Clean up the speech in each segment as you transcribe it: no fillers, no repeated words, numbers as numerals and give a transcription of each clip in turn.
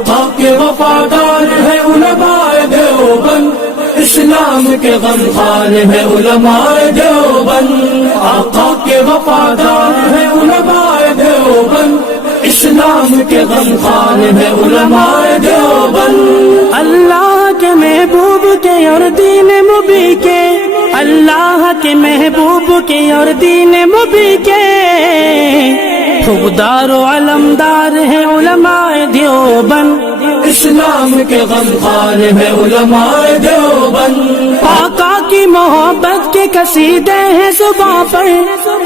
آقا کے وفادار ہے علماء دیوبند، اسلام کے غمخوار ہے علماء دیوبند، آقا کے وفادار ہے علماء دیوبند، اسلام کے غمخوار ہے علماء دیوبند۔ اللہ کے محبوب کے اور دین مبی کے، اللہ کے محبوب کے اور دین مبی کے خوددار و علمدار ہے علماء دیوبند، اسلام کے غمخوار ہے علماء دیوبند۔ آقا کی محبت کے قصیدے ہیں زباں پر،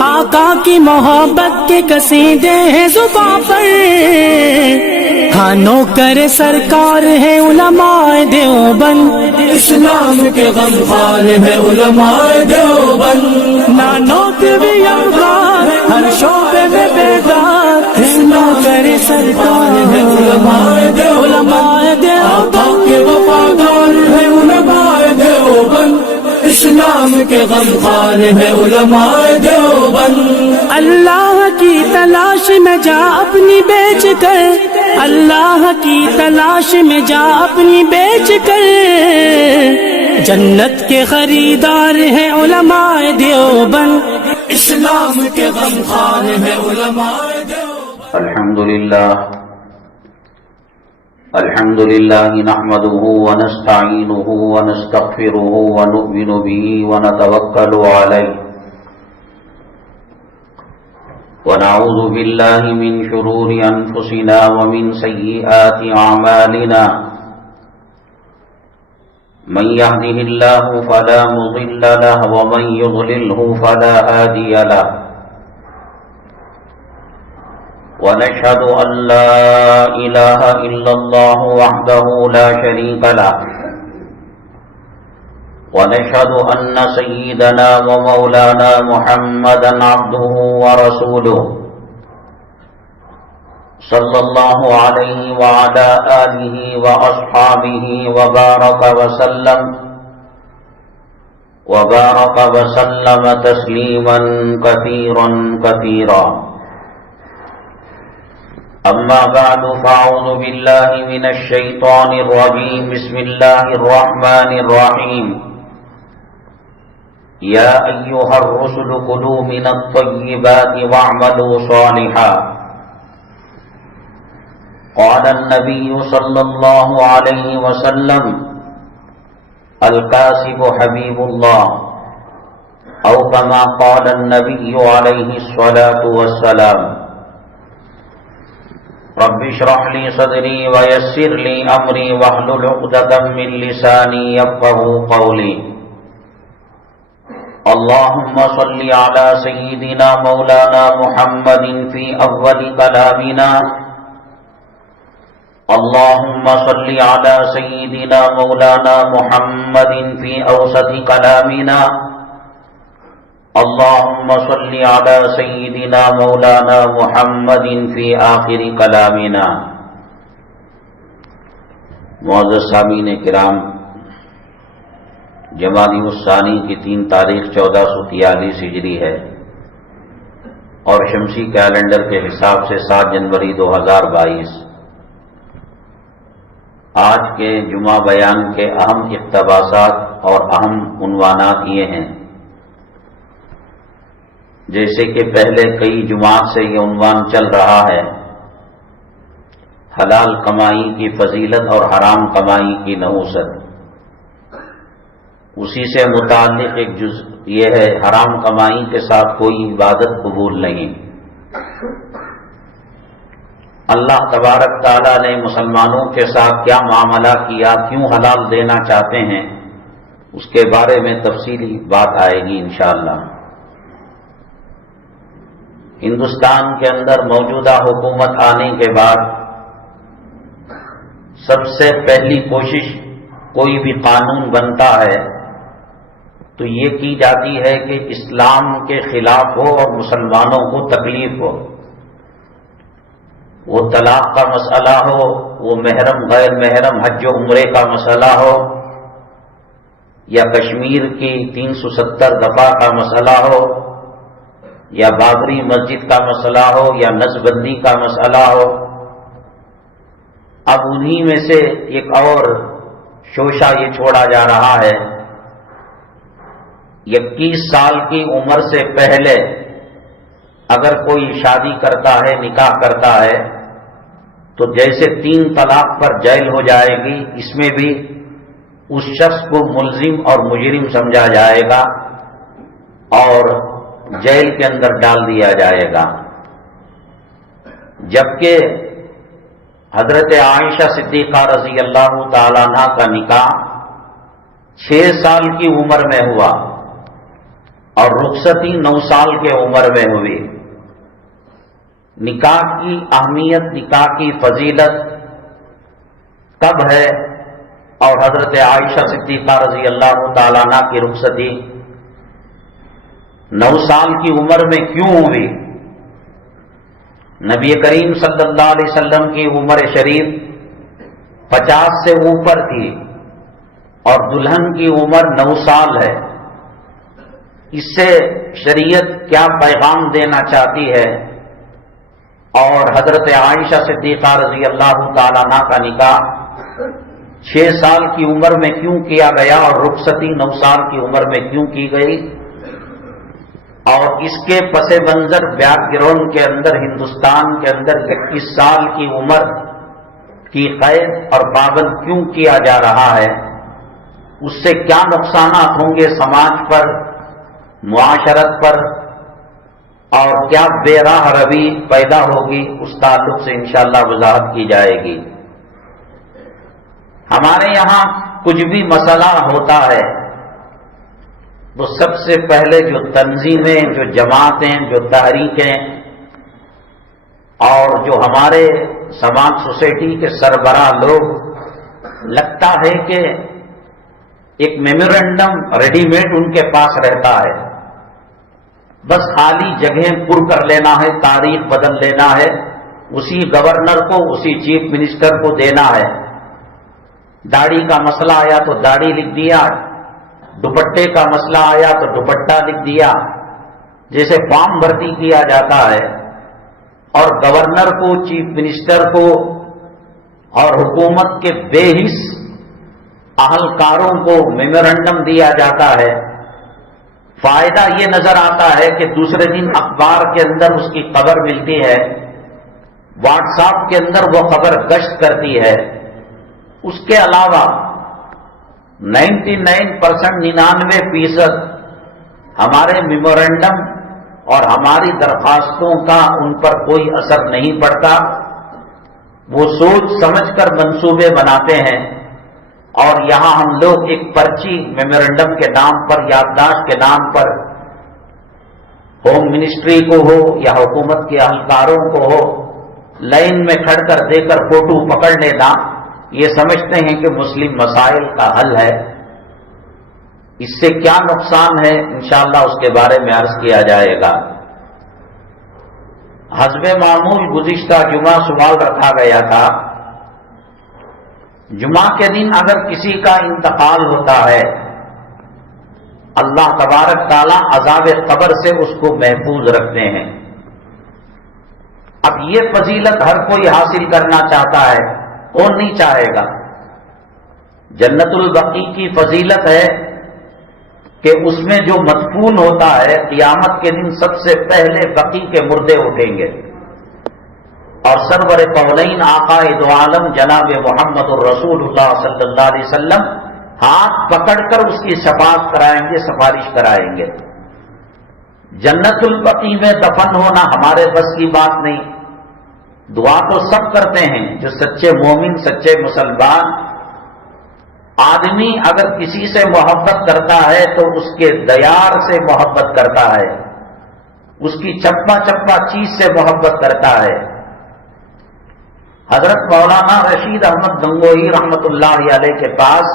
آقا کی محبت کے قصیدے ہیں زباں پر، ہاں نوکر سرکار ہے علماء دیوبند، اسلام کے غمخوار ہے علماء دیوبند۔ نانوں کے بھی افغان ہر شعبے میں بیدار، نوکر سرکار ہے علماء دیوبند، آقا کے وفادار ہے علماء دیوبند، اسلام کے غمخوار ہے علماء دیوبند۔ اللہ کی تلاش میں جا اپنی بیچ کر، اللہ کی تلاش میں جا اپنی بیچ کر، جنت کے خریدار ہیں علماء دیوبند، اسلام کے غمخوار ہے علماء دیوبند۔ الحمد لله نحمده ونستعينه ونستغفره ونؤمن به ونتوكل عليه ونعوذ بالله من شرور أنفسنا ومن سيئات أعمالنا من يهده الله فلا مضل له ومن يضلله فلا هادي له ونشهد أن لا إله إلا الله وحده لا شريك له ونشهد أن سيدنا ومولانا محمدا عبده ورسوله صلى الله عليه وعلى آله وأصحابه وبارك وسلم تسليما كثيرا كثيرا أما بعد فأعوذ بالله من الشيطان الرجيم بسم الله الرحمن الرحيم يا أيها الرسل كلوا من الطيبات واعملوا صالحا قال النبي صلى الله عليه وسلم الكاسب حبيب الله أو كما قال النبي عليه الصلاة والسلام رب اشرح لي صدري ويسر لي أمري واحلل عقدة من لساني يفقهوا قولي اللهم صل على سيدنا مولانا محمد في أول كلامنا اللهم صل على سيدنا مولانا محمد في أوسط كلامنا اللهم صل على سيدنا مولانا محمد في آخر كلامنا۔ معزز سامعین کرام، جمادی الثانی کی 3 تاریخ 1443 ہجری ہے اور شمسی کیلنڈر کے حساب سے 7 جنوری 2022۔ آج کے جمعہ بیان کے اہم اقتباسات اور اہم عنوانات یہ ہیں، جیسے کہ پہلے کئی جمعات سے یہ عنوان چل رہا ہے، حلال کمائی کی فضیلت اور حرام کمائی کی نحوست۔ اسی سے متعلق ایک جز یہ ہے، حرام کمائی کے ساتھ کوئی عبادت قبول نہیں۔ اللہ تبارک تعالیٰ نے مسلمانوں کے ساتھ کیا معاملہ کیا، کیوں حلال دینا چاہتے ہیں، اس کے بارے میں تفصیلی بات آئے گی انشاءاللہ۔ ہندوستان کے اندر موجودہ حکومت آنے کے بعد سب سے پہلی کوشش، کوئی بھی قانون بنتا ہے تو یہ کی جاتی ہے کہ اسلام کے خلاف ہو اور مسلمانوں کو تکلیف ہو۔ وہ طلاق کا مسئلہ ہو، وہ محرم غیر محرم حج و عمرے کا مسئلہ ہو، یا کشمیر کی 370 دفعہ کا مسئلہ ہو، یا بابری مسجد کا مسئلہ ہو، یا نسبندی کا مسئلہ ہو، اب انہی میں سے ایک اور شوشہ یہ چھوڑا جا رہا ہے، 21 سال کی عمر سے پہلے اگر کوئی شادی کرتا ہے، نکاح کرتا ہے، تو جیسے 3 طلاق پر جیل ہو جائے گی، اس میں بھی اس شخص کو ملزم اور مجرم سمجھا جائے گا اور جیل کے اندر ڈال دیا جائے گا. جبکہ حضرت عائشہ صدیقہ رضی اللہ تعالی عنہ کا نکاح 6 سال کی عمر میں ہوا اور رخصتی 9 سال کے عمر میں ہوئی. نکاح کی اہمیت، نکاح کی فضیلت تب ہے، اور حضرت عائشہ صدیقہ رضی اللہ تعالی عنہ کی رخصتی 9 سال کی عمر میں کیوں ہوئی؟ نبی کریم صلی اللہ علیہ وسلم کی عمر شریف 50 سے اوپر تھی اور دلہن کی عمر 9 سال ہے. اس سے شریعت کیا پیغام دینا چاہتی ہے؟ اور حضرت عائشہ صدیقہ رضی اللہ تعالی عنہ کا نکاح 6 سال کی عمر میں کیوں کیا گیا اور رخصتی 9 سال کی عمر میں کیوں کی گئی؟ اور اس کے پس منظر بیک گراؤنڈ کے اندر ہندوستان کے اندر 21 سال کی عمر کی قید اور پابند کیوں کیا جا رہا ہے؟ اس سے کیا نقصانات ہوں گے سماج پر، معاشرت پر، اور کیا بے راہ روی پیدا ہوگی؟ اس تعلق سے انشاءاللہ وضاحت کی جائے گی. ہمارے یہاں کچھ بھی مسئلہ ہوتا ہے تو سب سے پہلے جو تنظیمیں، جو جماعتیں، جو تحریکیں اور جو ہمارے سماج سوسائٹی کے سربراہ لوگ، لگتا ہے کہ ایک میمورنڈم ریڈی میڈ ان کے پاس رہتا ہے، بس خالی جگہیں پر کر لینا ہے، تاریخ بدل لینا ہے، اسی گورنر کو، اسی چیف منسٹر کو دینا ہے. داڑھی کا مسئلہ آیا تو داڑھی لکھ دیا، دوپٹے کا مسئلہ آیا تو دوپٹہ لکھ دیا، جیسے فارم بھرتی کیا جاتا ہے، اور گورنر کو، چیف منسٹر کو اور حکومت کے بے حس اہلکاروں کو میمورنڈم دیا جاتا ہے. فائدہ یہ نظر آتا ہے کہ دوسرے دن اخبار کے اندر اس کی خبر ملتی ہے، واٹس ایپ کے اندر وہ خبر گشت کرتی ہے. اس کے علاوہ 99% ہمارے میمورنڈم اور ہماری درخواستوں کا ان پر کوئی اثر نہیں پڑتا. وہ سوچ سمجھ کر منصوبے بناتے ہیں، اور یہاں ہم لوگ ایک پرچی میمورنڈم کے نام پر، یادداشت کے نام پر، ہوم منسٹری کو ہو یا حکومت کے اہلکاروں کو ہو، لائن میں کھڑ کر دے کر فوٹو پکڑ لینا، یہ سمجھتے ہیں کہ مسلم مسائل کا حل ہے. اس سے کیا نقصان ہے انشاءاللہ اس کے بارے میں عرض کیا جائے گا. حسب معمول گزشتہ جمعہ سوال رکھا گیا تھا، جمعہ کے دن اگر کسی کا انتقال ہوتا ہے، اللہ تبارک تعالیٰ عذاب قبر سے اس کو محفوظ رکھتے ہیں. اب یہ فضیلت ہر کوئی حاصل کرنا چاہتا ہے، کون نہیں چاہے گا؟ جنت البقیع کی فضیلت ہے کہ اس میں جو مدفون ہوتا ہے، قیامت کے دن سب سے پہلے بقیع کے مردے اٹھیں گے، اور سرور قولین آقا دو عالم جناب محمد الرسول اللہ صلی اللہ علیہ وسلم ہاتھ پکڑ کر اس کی شفاعت کرائیں گے، سفارش کرائیں گے. جنت البقیع میں دفن ہونا ہمارے بس کی بات نہیں. دعا تو سب کرتے ہیں، جو سچے مومن، سچے مسلمان آدمی اگر کسی سے محبت کرتا ہے تو اس کے دیار سے محبت کرتا ہے، اس کی چپا چپا چیز سے محبت کرتا ہے. حضرت مولانا رشید احمد گنگوہی رحمت اللہ علیہ کے پاس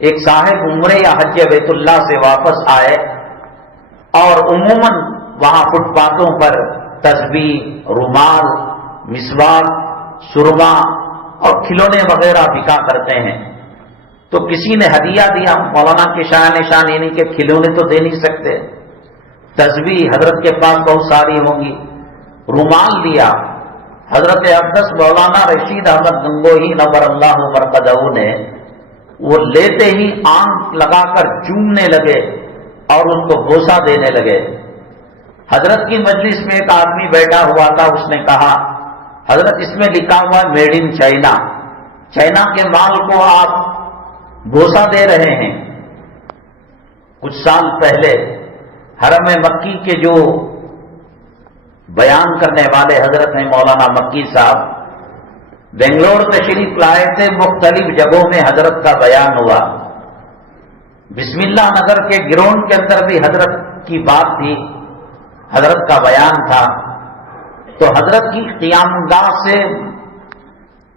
ایک صاحب عمرے یا حج بیت اللہ سے واپس آئے، اور عموماً وہاں فٹ پاتھوں پر تسبیح، رومال، مسواک، سرما اور کھلونے وغیرہ بکا کرتے ہیں. تو کسی نے ہدیہ دیا، مولانا کے شان یعنی کہ کھلونے تو دے نہیں سکتے، تسبیح حضرت کے پاس بہت ساری ہوں گی، رومال دیا. حضرت اقدس مولانا رشید احمد گنگوہی نور اللہ مرقدہ نے وہ لیتے ہی آنکھ لگا کر چومنے لگے اور ان کو بوسہ دینے لگے۔ حضرت کی مجلس میں ایک آدمی بیٹھا ہوا تھا، اس نے کہا حضرت اس میں لکھا ہوا ہے میڈ ان چائنا، چائنا کے مال کو آپ بوسہ دے رہے ہیں۔ کچھ سال پہلے حرم مکی کے جو بیان کرنے والے حضرت ہیں مولانا مکی صاحب، بنگلور تشریف لائے تھے، مختلف جگہوں میں حضرت کا بیان ہوا۔ بسم اللہ نگر کے گراؤنڈ کے اندر بھی حضرت کی بات تھی، حضرت کا بیان تھا، تو حضرت کی قیام گاہ سے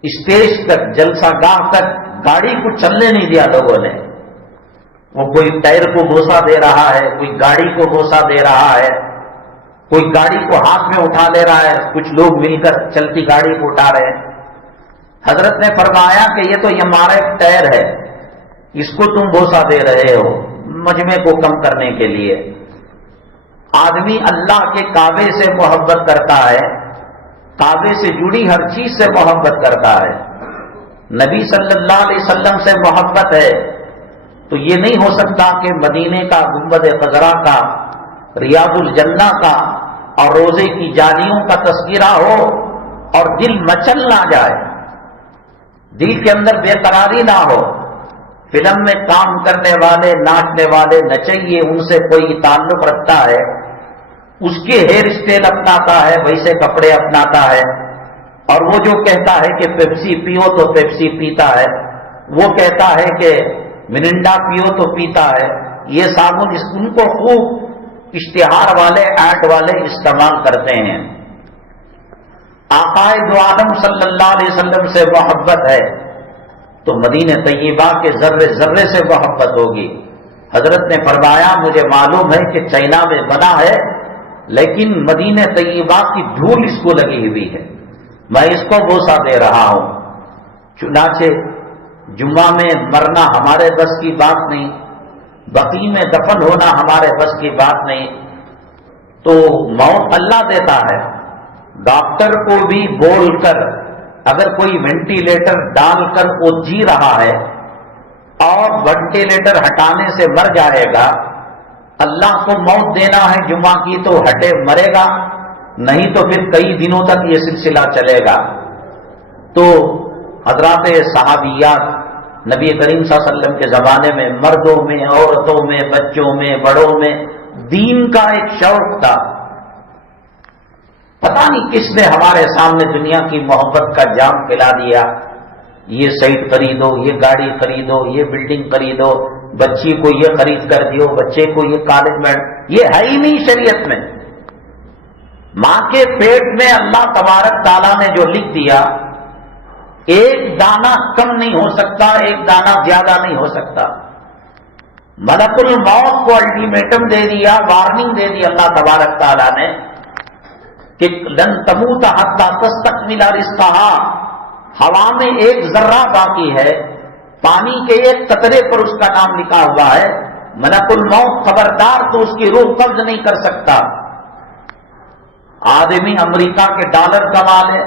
اسٹیج تک، جلسہ گاہ تک گاڑی کو چلنے نہیں دیا لوگوں نے۔ وہ کوئی ٹائر کو بوسہ دے رہا ہے، کوئی گاڑی کو بوسہ دے رہا ہے، کوئی گاڑی کو ہاتھ میں اٹھا لے رہا ہے، کچھ لوگ مل کر چلتی گاڑی کو اٹھا رہے ہیں۔ حضرت نے فرمایا کہ یہ تو ہمارا ایک ٹائر ہے، اس کو تم بوسہ دے رہے ہو مجمع کو کم کرنے کے لیے۔ آدمی اللہ کے کعبے سے محبت کرتا ہے، کعبے سے جڑی ہر چیز سے محبت کرتا ہے، نبی صلی اللہ علیہ وسلم سے محبت ہے، تو یہ نہیں ہو سکتا کہ مدینے کا گنبد خضرا کا، ریاض الجنہ کا اور روزے کی جانیوں کا تذکرہ ہو اور دل مچل نہ جائے، دل کے اندر بے قراری نہ ہو۔ فلم میں کام کرنے والے، ناچنے والے نچیے، ان سے کوئی تعلق رکھتا ہے، اس کے ہیئر اسٹائل اپناتا ہے، ویسے کپڑے اپناتا ہے، اور وہ جو کہتا ہے کہ پیپسی پیو تو پیپسی پیتا ہے، وہ کہتا ہے کہ مرنڈا پیو تو پیتا ہے، یہ صابن ان کو خوب اشتہار والے، ایڈ والے استعمال کرتے ہیں۔ آقائے دو عالم صلی اللہ علیہ وسلم سے محبت ہے تو مدینہ طیبہ کے ذرے ذرے سے محبت ہوگی۔ حضرت نے فرمایا مجھے معلوم ہے کہ چائنا میں بنا ہے، لیکن مدینہ طیبہ کی دھول اس کو لگی ہوئی ہے، میں اس کو بوسہ دے رہا ہوں۔ چنانچہ جمعہ میں مرنا ہمارے بس کی بات نہیں، بقیع میں دفن ہونا ہمارے بس کی بات نہیں، تو موت اللہ دیتا ہے۔ ڈاکٹر کو بھی بول کر اگر کوئی وینٹیلیٹر ڈال کر وہ جی رہا ہے اور وینٹیلیٹر ہٹانے سے مر جائے گا، اللہ کو موت دینا ہے جمعہ کی تو ہٹے مرے گا، نہیں تو پھر کئی دنوں تک یہ سلسلہ چلے گا۔ تو حضرات صحابیات نبی کریم صلی اللہ علیہ وسلم کے زمانے میں مردوں میں، عورتوں میں، بچوں میں، بڑوں میں دین کا ایک شوق تھا۔ پتہ نہیں کس نے ہمارے سامنے دنیا کی محبت کا جام پلا دیا، یہ سائٹ خریدو، یہ گاڑی خریدو، یہ بلڈنگ خریدو، بچی کو یہ خرید کر دیو، بچے کو یہ کالج میں، یہ ہے ہی نہیں شریعت میں۔ ماں کے پیٹ میں اللہ تبارک تعالیٰ نے جو لکھ دیا، ایک دانہ کم نہیں ہو سکتا، ایک دانہ زیادہ نہیں ہو سکتا۔ ملک الموت کو الٹیمیٹم دے دیا، وارننگ دے دی اللہ تبارک تعالیٰ نے کہ لن تموت حتی تستکمل رزقہا، ہوا میں ایک ذرہ باقی ہے، پانی کے ایک قطرے پر اس کا نام لکھا ہوا ہے، ملک الموت خبردار تو اس کی روح قبض نہیں کر سکتا۔ آدمی امریکہ کے ڈالر کما لے،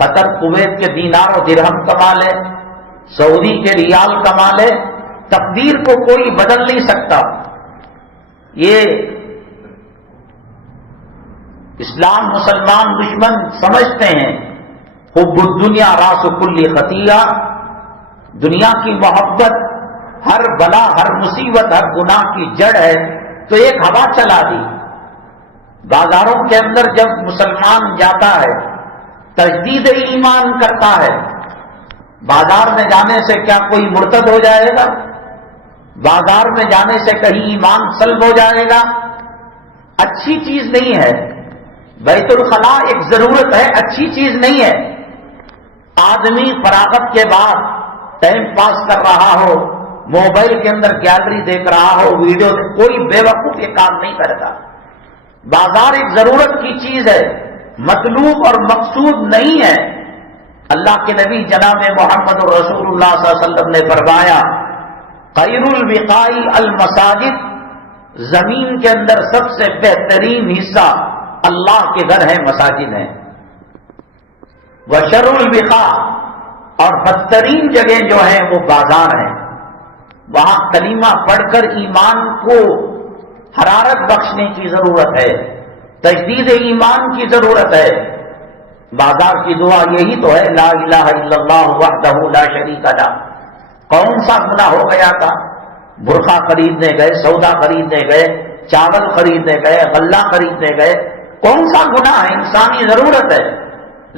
قطر کویت کے دینار و درہم کما لے، سعودی کے ریال کما لے، تقدیر کو کوئی بدل نہیں سکتا۔ یہ اسلام مسلمان دشمن سمجھتے ہیں حب الدنیا راس کل خطیہ، دنیا کی محبت ہر بلا، ہر مصیبت، ہر گناہ کی جڑ ہے، تو ایک ہوا چلا دی۔ بازاروں کے اندر جب مسلمان جاتا ہے تجدید ایمان کرتا ہے، بازار میں جانے سے کیا کوئی مرتد ہو جائے گا؟ بازار میں جانے سے کہیں ایمان سلب ہو جائے گا؟ اچھی چیز نہیں ہے۔ بیت الخلاء ایک ضرورت ہے، اچھی چیز نہیں ہے۔ آدمی فراغت کے بعد ٹائم پاس کر رہا ہو، موبائل کے اندر گیلری دیکھ رہا ہو، ویڈیو کوئی بے وقوف یہ کام نہیں کرتا۔ بازار ایک ضرورت کی چیز ہے، مطلوب اور مقصود نہیں ہے۔ اللہ کے نبی جناب محمد رسول اللہ صلی اللہ علیہ وسلم نے فرمایا خیر البقاء المساجد، زمین کے اندر سب سے بہترین حصہ اللہ کے گھر ہے، مساجد ہیں۔ وشر البقاع، اور بدترین جگہ جو ہیں وہ بازار ہیں، وہاں کلمہ پڑھ کر ایمان کو حرارت بخشنے کی ضرورت ہے، تجدید ایمان کی ضرورت ہے۔ بازار کی دعا یہی تو ہے، لا الہ الا اللہ وحدہ لا شریک لہ۔ کون سا گناہ ہو گیا تھا؟ برقع خریدنے گئے، سودا خریدنے گئے، چاول خریدنے گئے، غلہ خریدنے گئے، کون سا گناہ ہے؟ انسانی ضرورت ہے،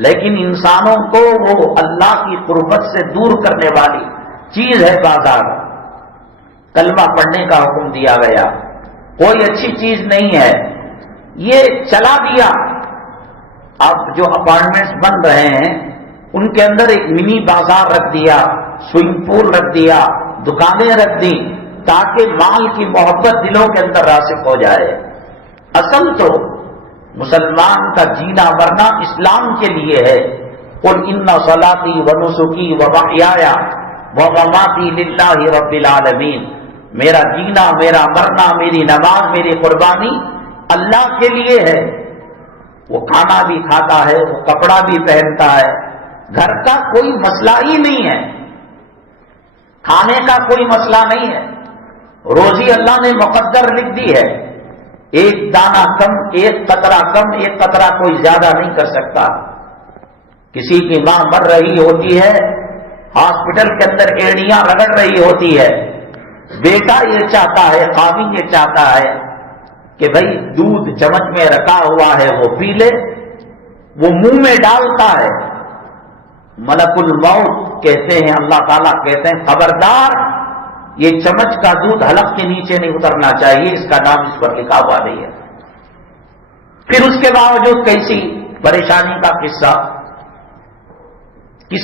لیکن انسانوں کو وہ اللہ کی قربت سے دور کرنے والی چیز ہے بازار۔ کلمہ پڑھنے کا حکم دیا گیا، کوئی اچھی چیز نہیں ہے، یہ چلا دیا۔ اب جو اپارٹمنٹس بن رہے ہیں ان کے اندر ایک منی بازار رکھ دیا، سوئمنگ پول رکھ دیا، دکانیں رکھ دی، تاکہ مال کی محبت دلوں کے اندر راسخ ہو جائے۔ اصل تو مسلمان کا جینا مرنا اسلام کے لیے ہے۔ قل ان صلاتی ونسکی ومحیایا ومماتی للہ رب العالمین، میرا جینا، میرا مرنا، میری نماز، میری قربانی اللہ کے لیے ہے۔ وہ کھانا بھی کھاتا ہے، وہ کپڑا بھی پہنتا ہے، گھر کا کوئی مسئلہ ہی نہیں ہے، کھانے کا کوئی مسئلہ نہیں ہے، روزی اللہ نے مقدر لکھ دی ہے، ایک دانہ کم، ایک قطرہ کم، ایک قطرہ کوئی زیادہ نہیں کر سکتا۔ کسی کی ماں مر رہی ہوتی ہے، ہاسپٹل کے اندر ایڑیاں رگڑ رہی ہوتی ہے، بیٹا یہ چاہتا ہے، خاوند یہ چاہتا ہے کہ بھئی دودھ چمچ میں رکھا ہوا ہے وہ پی لے، وہ منہ میں ڈالتا ہے۔ ملک الموت کہتے ہیں، اللہ تعالیٰ کہتے ہیں خبردار، یہ چمچ کا دودھ حلق کے نیچے نہیں اترنا چاہیے، اس کا نام اس پر لکھا ہوا نہیں ہے۔ پھر اس کے باوجود کیسی پریشانی کا قصہ،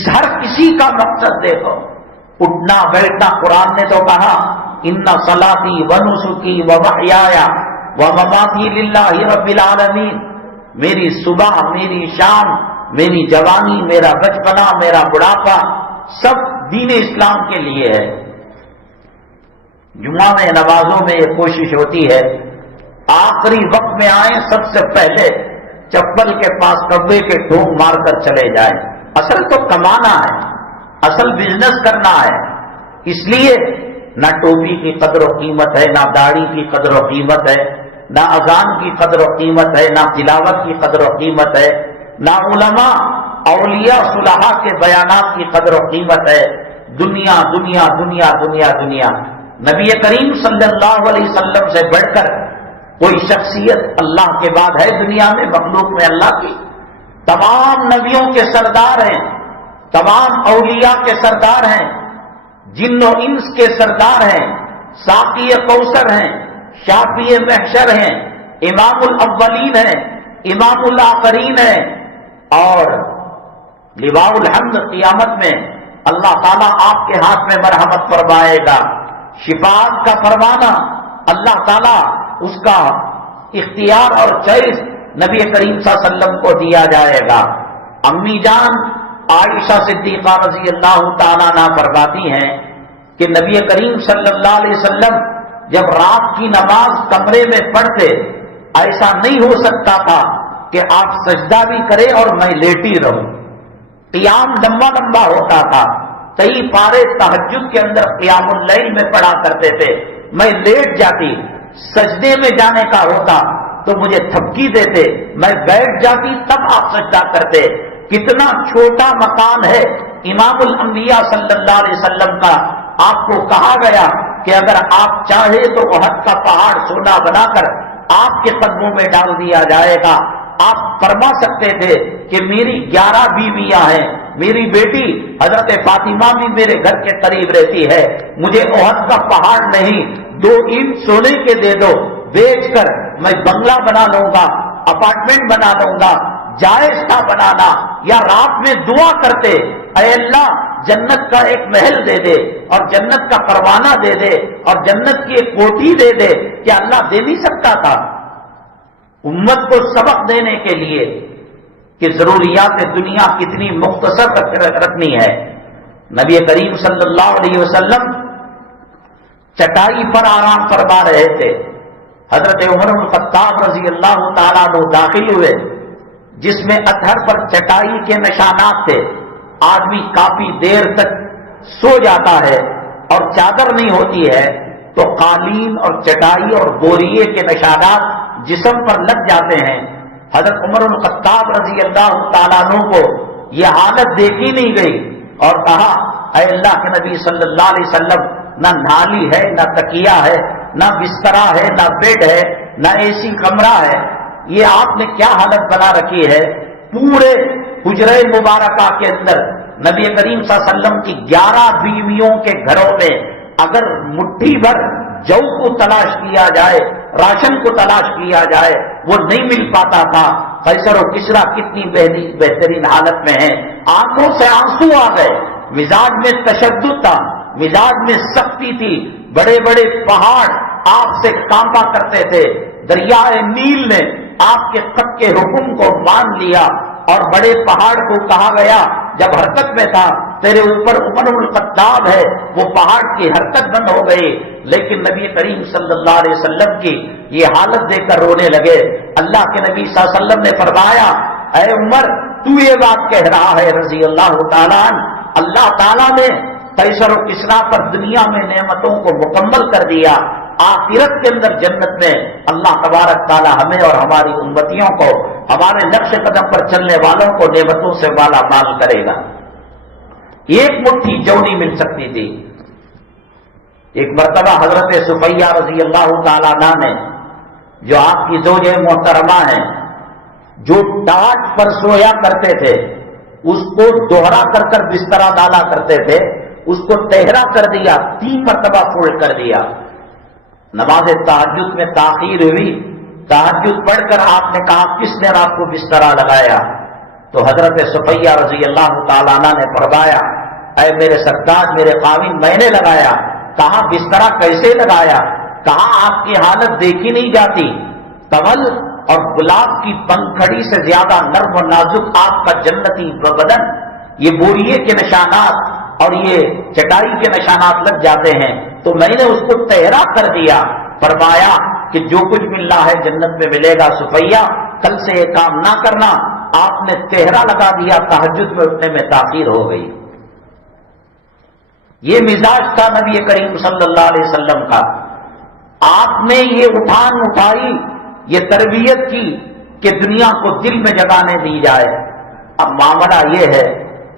ہر کسی کا مقصد دیکھو، اٹھنا بیٹھنا۔ قرآن نے تو کہا ان صلاتی ونسکی ومحیایا ومماتی للہ رب العالمین، میری صبح، میری شام، میری جوانی، میرا بچپنا، میرا بڑھاپا، سب دین اسلام کے لیے ہے۔ جمعہ میں نمازوں میں یہ کوشش ہوتی ہے آخری وقت میں آئیں، سب سے پہلے چپل کے پاس کبے کے ٹھونک مار کر چلے جائیں۔ اصل تو کمانا ہے، اصل بزنس کرنا ہے، اس لیے نہ ٹوپی کی قدر و قیمت ہے، نہ داڑھی کی قدر و قیمت ہے، نہ اذان کی قدر و قیمت ہے، نہ تلاوت کی قدر و قیمت ہے، نہ علماء، اولیاء، صلحاء کے بیانات کی قدر و قیمت ہے۔ دنیا دنیا دنیا دنیا دنیا۔ نبی کریم صلی اللہ علیہ وسلم سے بڑھ کر کوئی شخصیت اللہ کے بعد ہے دنیا میں، مخلوق میں اللہ کی؟ تمام نبیوں کے سردار ہیں، تمام اولیاء کے سردار ہیں، جن و انس کے سردار ہیں، ساقی کوثر ہیں، شافی محشر ہیں، امام الاولین ہیں، امام الآخرین ہیں، اور لواء الحمد قیامت میں اللہ تعالیٰ آپ کے ہاتھ میں مرحمت فرمائے گا، شفاعت کا فرمانا اللہ تعالیٰ اس کا اختیار اور چوائس نبی کریم صلی اللہ علیہ وسلم کو دیا جائے گا۔ امی جان عائشہ صدیقہ رضی اللہ تعالیٰ عنہا فرماتی ہیں کہ نبی کریم صلی اللہ علیہ وسلم جب رات کی نماز کمرے میں پڑھتے، ایسا نہیں ہو سکتا تھا کہ آپ سجدہ بھی کریں اور میں لیٹی رہوں، قیام لمبا لمبا ہوتا تھا، کئی پارے تہجد کے اندر قیام اللیل میں پڑھا کرتے تھے، میں لیٹ جاتی، سجدے میں جانے کا ہوتا تو مجھے تھپکی دیتے، میں بیٹھ جاتی تب آپ سجدہ کرتے۔ کتنا چھوٹا مکان ہے امام الانبیاء صلی اللہ علیہ وسلم کا۔ آپ کو کہا گیا کہ اگر آپ چاہے تو احد کا پہاڑ سونا بنا کر آپ کے قدموں میں ڈال دیا جائے گا۔ آپ فرما سکتے تھے کہ میری 11 بیویاں ہیں، میری بیٹی حضرت فاطمہ بھی میرے گھر کے قریب رہتی ہے، مجھے احد کا پہاڑ نہیں 2 اینٹ سونے کے دے دو، بیچ کر میں بنگلہ بنا لوں گا، اپارٹمنٹ بنا لوں گا۔ جائز تھا بنانا، یا رات میں دعا کرتے، اے اللہ جنت کا ایک محل دے دے اور جنت کا پروانہ دے دے اور جنت کی ایک کوٹھی دے دے، کیا اللہ دے نہیں سکتا تھا؟ امت کو سبق دینے کے لیے کہ ضروریات دنیا کتنی مختصر رکھنی ہے۔ نبی کریم صلی اللہ علیہ وسلم چٹائی پر آرام فرما رہے تھے، حضرت عمر بن الخطاب رضی اللہ تعالیٰ عنہ داخل ہوئے، جس میں اطہر پر چٹائی کے نشانات تھے. آدمی کافی دیر تک سو جاتا ہے اور چادر نہیں ہوتی ہے تو قالین اور چٹائی اور بوریے کے نشانات جسم پر لگ جاتے ہیں. حضرت عمر الخطاب رضی اللہ تعالیٰ عنہ کو یہ حالت دیکھی نہیں گئی اور کہا اے اللہ کے نبی صلی اللہ علیہ وسلم، نہ نالی ہے، نہ تکیہ ہے، نہ بسترا ہے، نہ بیڈ ہے، نہ اے سی کمرہ ہے، یہ آپ نے کیا حالت بنا رکھی ہے؟ پورے حجرہ مبارکہ کے اندر نبی کریم صلی اللہ علیہ وسلم کی 11 بیویوں کے گھروں میں اگر مٹھی بھر جو کو تلاش کیا جائے، راشن کو تلاش کیا جائے، وہ نہیں مل پاتا تھا. قیصر و کسریٰ کتنی بہترین حالت میں ہیں. آنکھوں سے آنسو آ گئے، مزاج میں تشدد تھا، مزاج میں سختی تھی. بڑے بڑے پہاڑ آپ سے کانپا کرتے تھے. دریائے نیل نے آپ کے خط کے حکم کو مان لیا اور بڑے پہاڑ کو کہا گیا جب حرکت میں تھا تیرے اوپر عمر الخطاب ہے، وہ پہاڑ کی حرکت بند ہو گئی. لیکن نبی کریم صلی اللہ علیہ وسلم کی یہ حالت دیکھ کر رونے لگے. اللہ کے نبی صلی اللہ علیہ وسلم نے فرمایا اے عمر تو یہ بات کہہ رہا ہے رضی اللہ تعالیٰ عنہ، اللہ تعالیٰ نے قیصر و کسریٰ پر دنیا میں نعمتوں کو مکمل کر دیا، آخرت کے اندر جنت میں اللہ تبارک تعالیٰ ہمیں اور ہماری امتیوں کو، ہمارے نقش قدم پر چلنے والوں کو نعمتوں سے مالا مال کرے گا. ایک مٹھی جو نہیں مل سکتی تھی. ایک مرتبہ حضرت صفیہ رضی اللہ تعالیٰ عنہ نے، جو آپ کی زوج محترمہ ہیں، جو ٹاٹ پر سویا کرتے تھے اس کو دوہرا کر کر بسترا ڈالا کرتے تھے، اس کو تہرا کر دیا، 3 مرتبہ فولڈ کر دیا. نماز تہجد میں تاخیر ہوئی، تہجد پڑھ کر آپ نے کہا کس نے رات کو بسترا لگایا؟ تو حضرت صفیہ رضی اللہ تعالیٰ عنہ نے فرمایا اے میرے سرکار، میرے خاوند، میں نے لگایا. کہا بسترا کیسے لگایا؟ کہا آپ کی حالت دیکھی نہیں جاتی، طول اور گلاب کی پنکھڑی سے زیادہ نرم و نازک آپ کا جنتی بدن، یہ بوریے کے نشانات اور یہ چٹائی کے نشانات لگ جاتے ہیں. تو میں نے اس کو تہرا کر دیا. فرمایا کہ جو کچھ ملنا ہے جنت میں ملے گا. صفیہ کل سے یہ کام نہ کرنا. آپ نے تہرا لگا دیا، تہجد میں اٹھنے میں تاخیر ہو گئی. یہ مزاج تھا نبی کریم صلی اللہ علیہ وسلم کا. آپ نے یہ اٹھان اٹھائی، یہ تربیت کی کہ دنیا کو دل میں جگانے دی جائے. اب معاملہ یہ ہے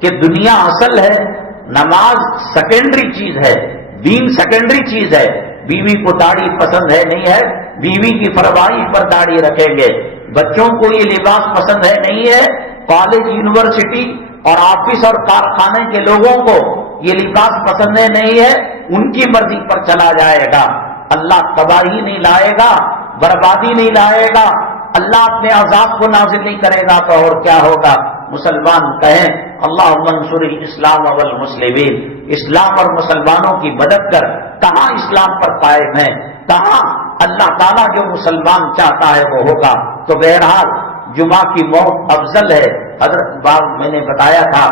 کہ دنیا اصل ہے، نماز سیکنڈری چیز ہے، دین سیکنڈری چیز ہے. بیوی کو داڑھی پسند ہے نہیں ہے، بیوی کی فرمائش پر داڑھی رکھیں گے. بچوں کو یہ لباس پسند ہے نہیں ہے، کالج، یونیورسٹی اور آفس اور کارخانے کے لوگوں کو یہ لباس پسند ہے نہیں ہے، ان کی مرضی پر چلا جائے گا. اللہ تباہی نہیں لائے گا، بربادی نہیں لائے گا، اللہ اپنے عذاب کو نازل نہیں کرے گا. تو اور کیا ہوگا؟ مسلمان کہیں اللہم انصر الاسلام والمسلمین، اسلام اور مسلمانوں کی مدد کر. کہاں اسلام پر قائم ہے؟ کہاں اللہ تعالیٰ جو مسلمان چاہتا ہے وہ ہوگا. تو بہرحال جمعہ کی موت افضل ہے. حضرت میں نے بتایا تھا،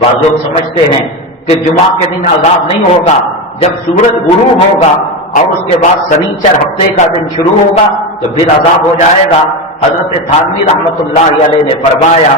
بعض لوگ سمجھتے ہیں کہ جمعہ کے دن عذاب نہیں ہوگا، جب سورج غروب ہوگا اور اس کے بعد سنیچر ہفتے کا دن شروع ہوگا تو پھر عذاب ہو جائے گا. حضرت تھانوی رحمت اللہ علیہ نے فرمایا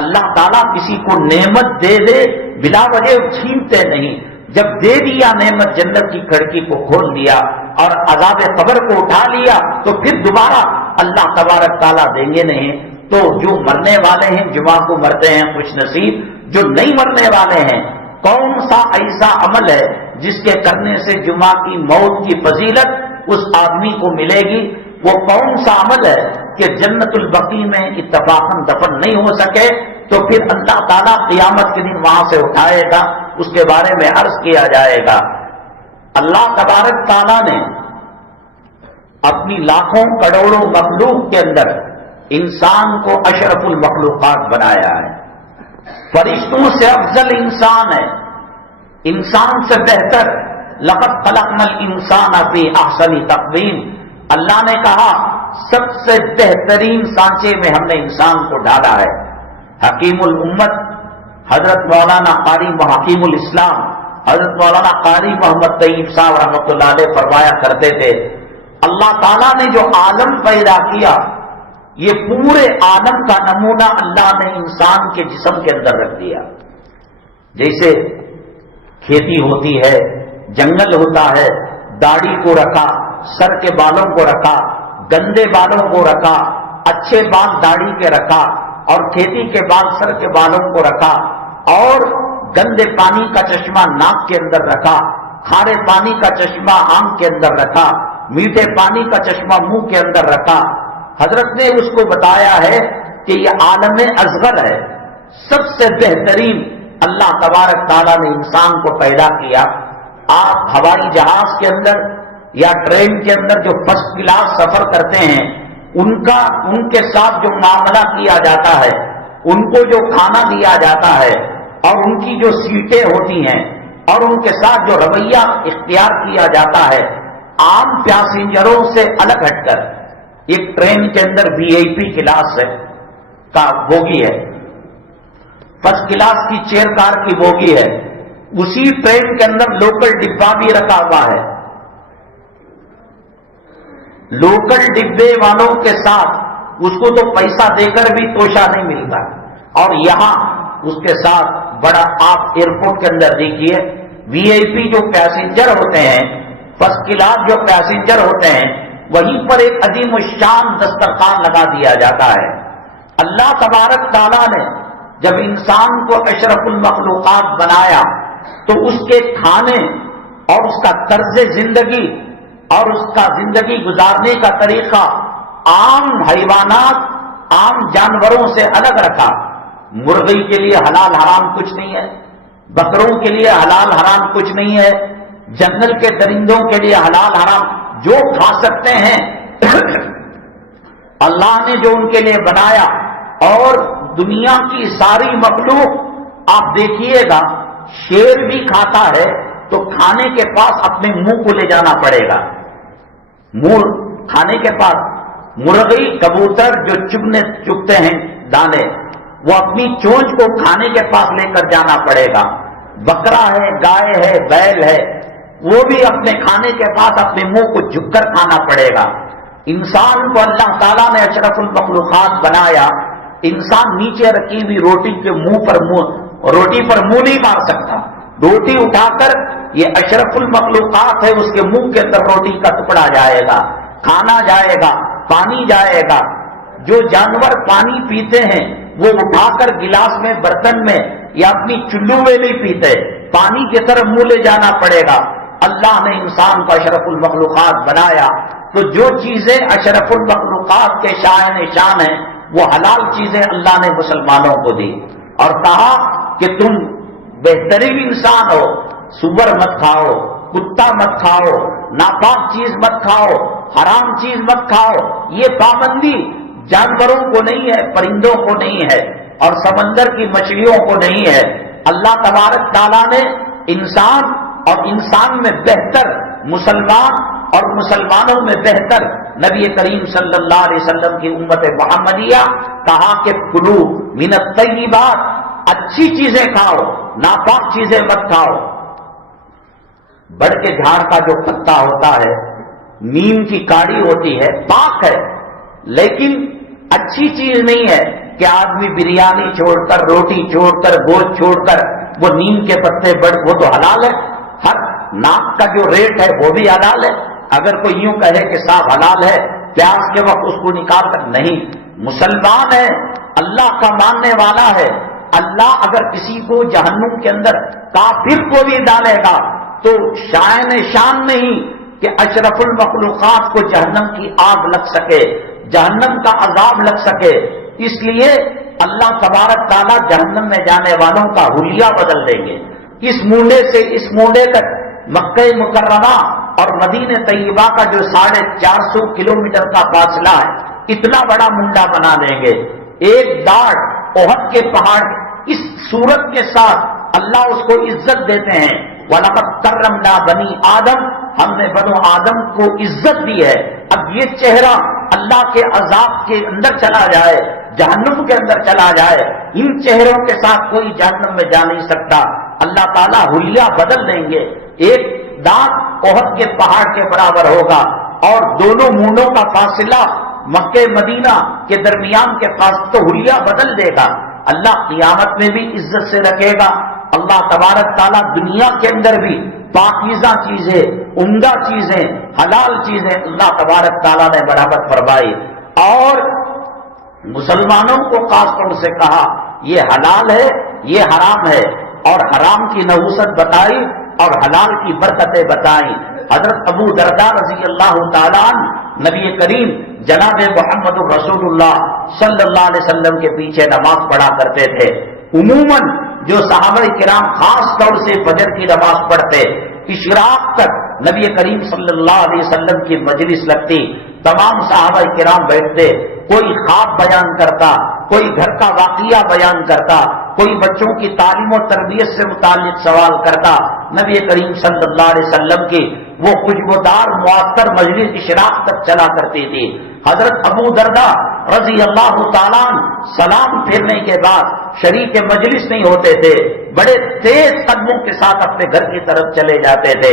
اللہ تعالیٰ کسی کو نعمت دے دے بلا وجہ چھینتے نہیں. جب دے دیا نعمت، جنت کی کھڑکی کو کھول دیا اور عذاب قبر کو اٹھا لیا تو پھر دوبارہ اللہ تبارک تعالیٰ دیں گے نہیں. تو جو مرنے والے ہیں جمعہ کو مرتے ہیں خوش نصیب، جو نہیں مرنے والے ہیں کون سا ایسا عمل ہے جس کے کرنے سے جمعہ کی موت کی فضیلت اس آدمی کو ملے گی؟ وہ کون سا عمل ہے کہ جنت البقیع میں اتفاقاً دفن نہیں ہو سکے تو پھر اللہ تعالیٰ قیامت کے دن وہاں سے اٹھائے گا؟ اس کے بارے میں عرض کیا جائے گا. اللہ تبارک تعالیٰ نے اپنی لاکھوں کروڑوں مخلوق کے اندر انسان کو اشرف المخلوقات بنایا ہے. فرشتوں سے افضل انسان ہے، انسان سے بہتر. لقد خلقنا الانسان فی احسن تقویم. اللہ نے کہا سب سے بہترین سانچے میں ہم نے انسان کو ڈالا ہے. حکیم الامت حضرت مولانا قاری حکیم الاسلام حضرت مولانا قاری محمد طیب صاحب رحمۃ اللہ علیہ فرمایا کرتے تھے اللہ تعالیٰ نے جو عالم پیدا کیا یہ پورے عالم کا نمونہ اللہ نے انسان کے جسم کے اندر رکھ دیا. جیسے کھیتی ہوتی ہے، جنگل ہوتا ہے، داڑھی کو رکھا، سر کے بالوں کو رکھا، گندے بالوں کو رکھا، اچھے بال داڑھی کے رکھا، اور کھیتی کے بعد سر کے بالوں کو رکھا، اور گندے پانی کا چشمہ ناک کے اندر رکھا، کھارے پانی کا چشمہ آنکھ کے اندر رکھا، میٹھے پانی کا چشمہ منہ کے اندر رکھا. حضرت نے اس کو بتایا ہے کہ یہ عالم اصغر ہے. سب سے بہترین اللہ تبارک تعالیٰ نے انسان کو پیدا کیا. آپ ہوائی جہاز کے اندر یا ٹرین کے اندر جو فرسٹ کلاس سفر کرتے ہیں، ان کے ساتھ جو معاملہ کیا جاتا ہے، ان کو جو کھانا دیا جاتا ہے، اور ان کی جو سیٹیں ہوتی ہیں، اور ان کے ساتھ جو رویہ اختیار کیا جاتا ہے، عام پیسنجروں سے الگ ہٹ کر ایک ٹرین کے اندر VIP کلاس کا بوگی ہے، فرسٹ کلاس کی چیئر کار کی بوگی ہے، اسی ٹرین کے اندر لوکل ڈبہ بھی رکھا ہوا ہے. لوکل ڈبے والوں کے ساتھ اس کو تو پیسہ دے کر بھی توشہ نہیں ملتا، اور یہاں اس کے ساتھ بڑا آپ ایئرپورٹ کے اندر دیکھیے VIP جو پیسنجر ہوتے ہیں، فرسٹ کلاس جو پیسنجر ہوتے ہیں، وہیں پر ایک عظیم الشان دسترخوان لگا دیا جاتا ہے. اللہ تبارک تعالیٰ نے جب انسان کو اشرف المخلوقات بنایا تو اس کے کھانے اور اس کا طرز زندگی اور اس کا زندگی گزارنے کا طریقہ عام حیوانات، عام جانوروں سے الگ رکھا. مرغی کے لیے حلال حرام کچھ نہیں ہے، بکروں کے لیے حلال حرام کچھ نہیں ہے، جنگل کے درندوں کے لیے حلال حرام جو کھا سکتے ہیں اللہ نے جو ان کے لیے بنایا. اور دنیا کی ساری مخلوق آپ دیکھیے گا، شیر بھی کھاتا ہے تو کھانے کے پاس اپنے منہ کو لے جانا پڑے گا. منہ کھانے کے پاس مرغی کبوتر جو چگتے ہیں دانے، وہ اپنی چونچ کو کھانے کے پاس لے کر جانا پڑے گا. بکرا ہے، گائے ہے، بیل ہے، وہ بھی اپنے کھانے کے بعد اپنے منہ کو جھک کر کھانا پڑے گا. انسان کو اللہ تعالیٰ نے اشرف المخلوقات بنایا. انسان نیچے رکھی ہوئی روٹی پر منہ نہیں مار سکتا. روٹی اٹھا کر یہ اشرف المخلوقات ہے، اس کے منہ کے اندر روٹی کا ٹکڑا جائے گا، کھانا جائے گا، پانی جائے گا. جو جانور پانی پیتے ہیں وہ اٹھا کر گلاس میں، برتن میں یا اپنی چلو میں نہیں پیتے، پانی کی طرف منہ لے جانا پڑے گا. اللہ نے انسان کو اشرف المخلوقات بنایا تو جو چیزیں اشرف المخلوقات کے شان ہیں وہ حلال چیزیں اللہ نے مسلمانوں کو دی، اور کہا کہ تم بہترین انسان ہو، سور مت کھاؤ، کتا مت کھاؤ، ناپاک چیز مت کھاؤ، حرام چیز مت کھاؤ. یہ پابندی جانوروں کو نہیں ہے، پرندوں کو نہیں ہے، اور سمندر کی مچھلیوں کو نہیں ہے. اللہ تبارک تعالیٰ نے انسان اور انسان میں بہتر مسلمان اور مسلمانوں میں بہتر نبی کریم صلی اللہ علیہ وسلم کی امت محمدیہ کہا کہ کلو من الطیبات، اچھی چیزیں کھاؤ، ناپاک چیزیں مت کھاؤ. بڑھ کے جھاڑ کا جو پتا ہوتا ہے، نیم کی کاڑی ہوتی ہے، پاک ہے، لیکن اچھی چیز نہیں ہے کہ آدمی بریانی چھوڑ کر، روٹی چھوڑ کر، گوشت چھوڑ کر وہ نیم کے پتے وہ تو حلال ہے. ہر ناک کا جو ریٹ ہے وہ بھی حلال ہے. اگر کوئی یوں کہے کہ صاحب حلال ہے، پیاس کے وقت اس کو نکال کر، نہیں. مسلمان ہے، اللہ کا ماننے والا ہے. اللہ اگر کسی کو جہنم کے اندر کافر کو بھی ڈالے گا تو شان نہیں کہ اشرف المخلوقات کو جہنم کی آگ لگ سکے، جہنم کا عذاب لگ سکے. اس لیے اللہ تبارک تعالیٰ جہنم میں جانے والوں کا حلیہ بدل دیں گے. اس مونڈے سے اس مونڈے تک مکہ مکرمہ اور مدینہ طیبہ کا جو 450 کلومیٹر کا فاصلہ ہے، اتنا بڑا منڈا بنا دیں گے. ایک داڑھ احد کے پہاڑ اس صورت کے ساتھ اللہ اس کو عزت دیتے ہیں. وَلَقَدْ كَرَّمْنَا بَنِي آدم، ہم نے بنو آدم کو عزت دی ہے. اب یہ چہرہ اللہ کے عذاب کے اندر چلا جائے، جہنم کے اندر چلا جائے، ان چہروں کے ساتھ کوئی جہنم میں جا نہیں سکتا. اللہ تعالیٰ حلیہ بدل دیں گے. ایک دانت احد کے پہاڑ کے برابر ہوگا اور دونوں مونڈوں کا فاصلہ مکہ مدینہ کے درمیان کے فاصلے تو حلیہ بدل دے گا. اللہ قیامت میں بھی عزت سے رکھے گا. اللہ تبارک تعالیٰ دنیا کے اندر بھی پاکیزہ چیزیں، عمدہ چیزیں، حلال چیزیں اللہ تبارک تعالیٰ نے برابر فرمائی. اور مسلمانوں کو خاص طور سے کہا یہ حلال ہے، یہ حرام ہے، اور حرام کی نحوست بتائی اور حلال کی برکتیں بتائیں. حضرت ابو درداء رضی اللہ تعالیٰ عنہ نبی کریم جناب محمد رسول اللہ صلی اللہ علیہ وسلم کے پیچھے نماز پڑھا کرتے تھے. عموماً جو صحابہ کرام خاص طور سے فجر کی نماز پڑھتے، اشراق تک نبی کریم صلی اللہ علیہ وسلم کی مجلس لگتی، تمام صحابہ کرام بیٹھتے، کوئی خواب بیان کرتا، کوئی گھر کا واقعہ بیان کرتا، کوئی بچوں کی تعلیم و تربیت سے متعلق سوال کرتا. نبی کریم صلی اللہ علیہ وسلم کی وہ خوشبودار معطر مجلس اشراق تک چلا کرتی تھی. حضرت ابو درداء رضی اللہ تعالیٰ سلام پھیرنے کے بعد شریک مجلس نہیں ہوتے تھے، بڑے تیز قدموں کے ساتھ اپنے گھر کی طرف چلے جاتے تھے.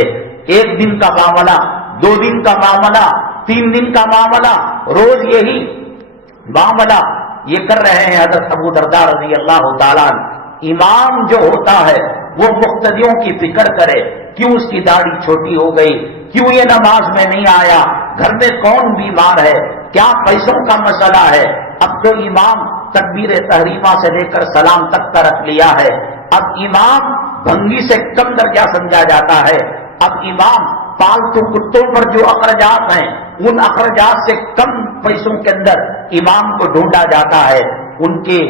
ایک دن کا معاملہ، 2 دن کا معاملہ، 3 دن کا معاملہ، روز یہی معاملہ یہ کر رہے ہیں حضرت ابو درداء رضی اللہ تعالیٰ. امام جو ہوتا ہے وہ مقتدیوں کی فکر کرے، کیوں اس کی داڑھی چھوٹی ہو گئی، کیوں یہ نماز میں نہیں آیا، گھر میں کون بیمار ہے، کیا پیسوں کا مسئلہ ہے. اب تو امام تکبیر تحریمہ سے لے کر سلام تک کا رکھ لیا ہے. اب امام بھنگی سے کم درجہ سمجھا جاتا ہے. اب امام پالتو کتوں پر جو اخراجات ہیں ان اخراجات سے کم پیسوں کے اندر امام کو ڈھونڈا جاتا ہے. ان کے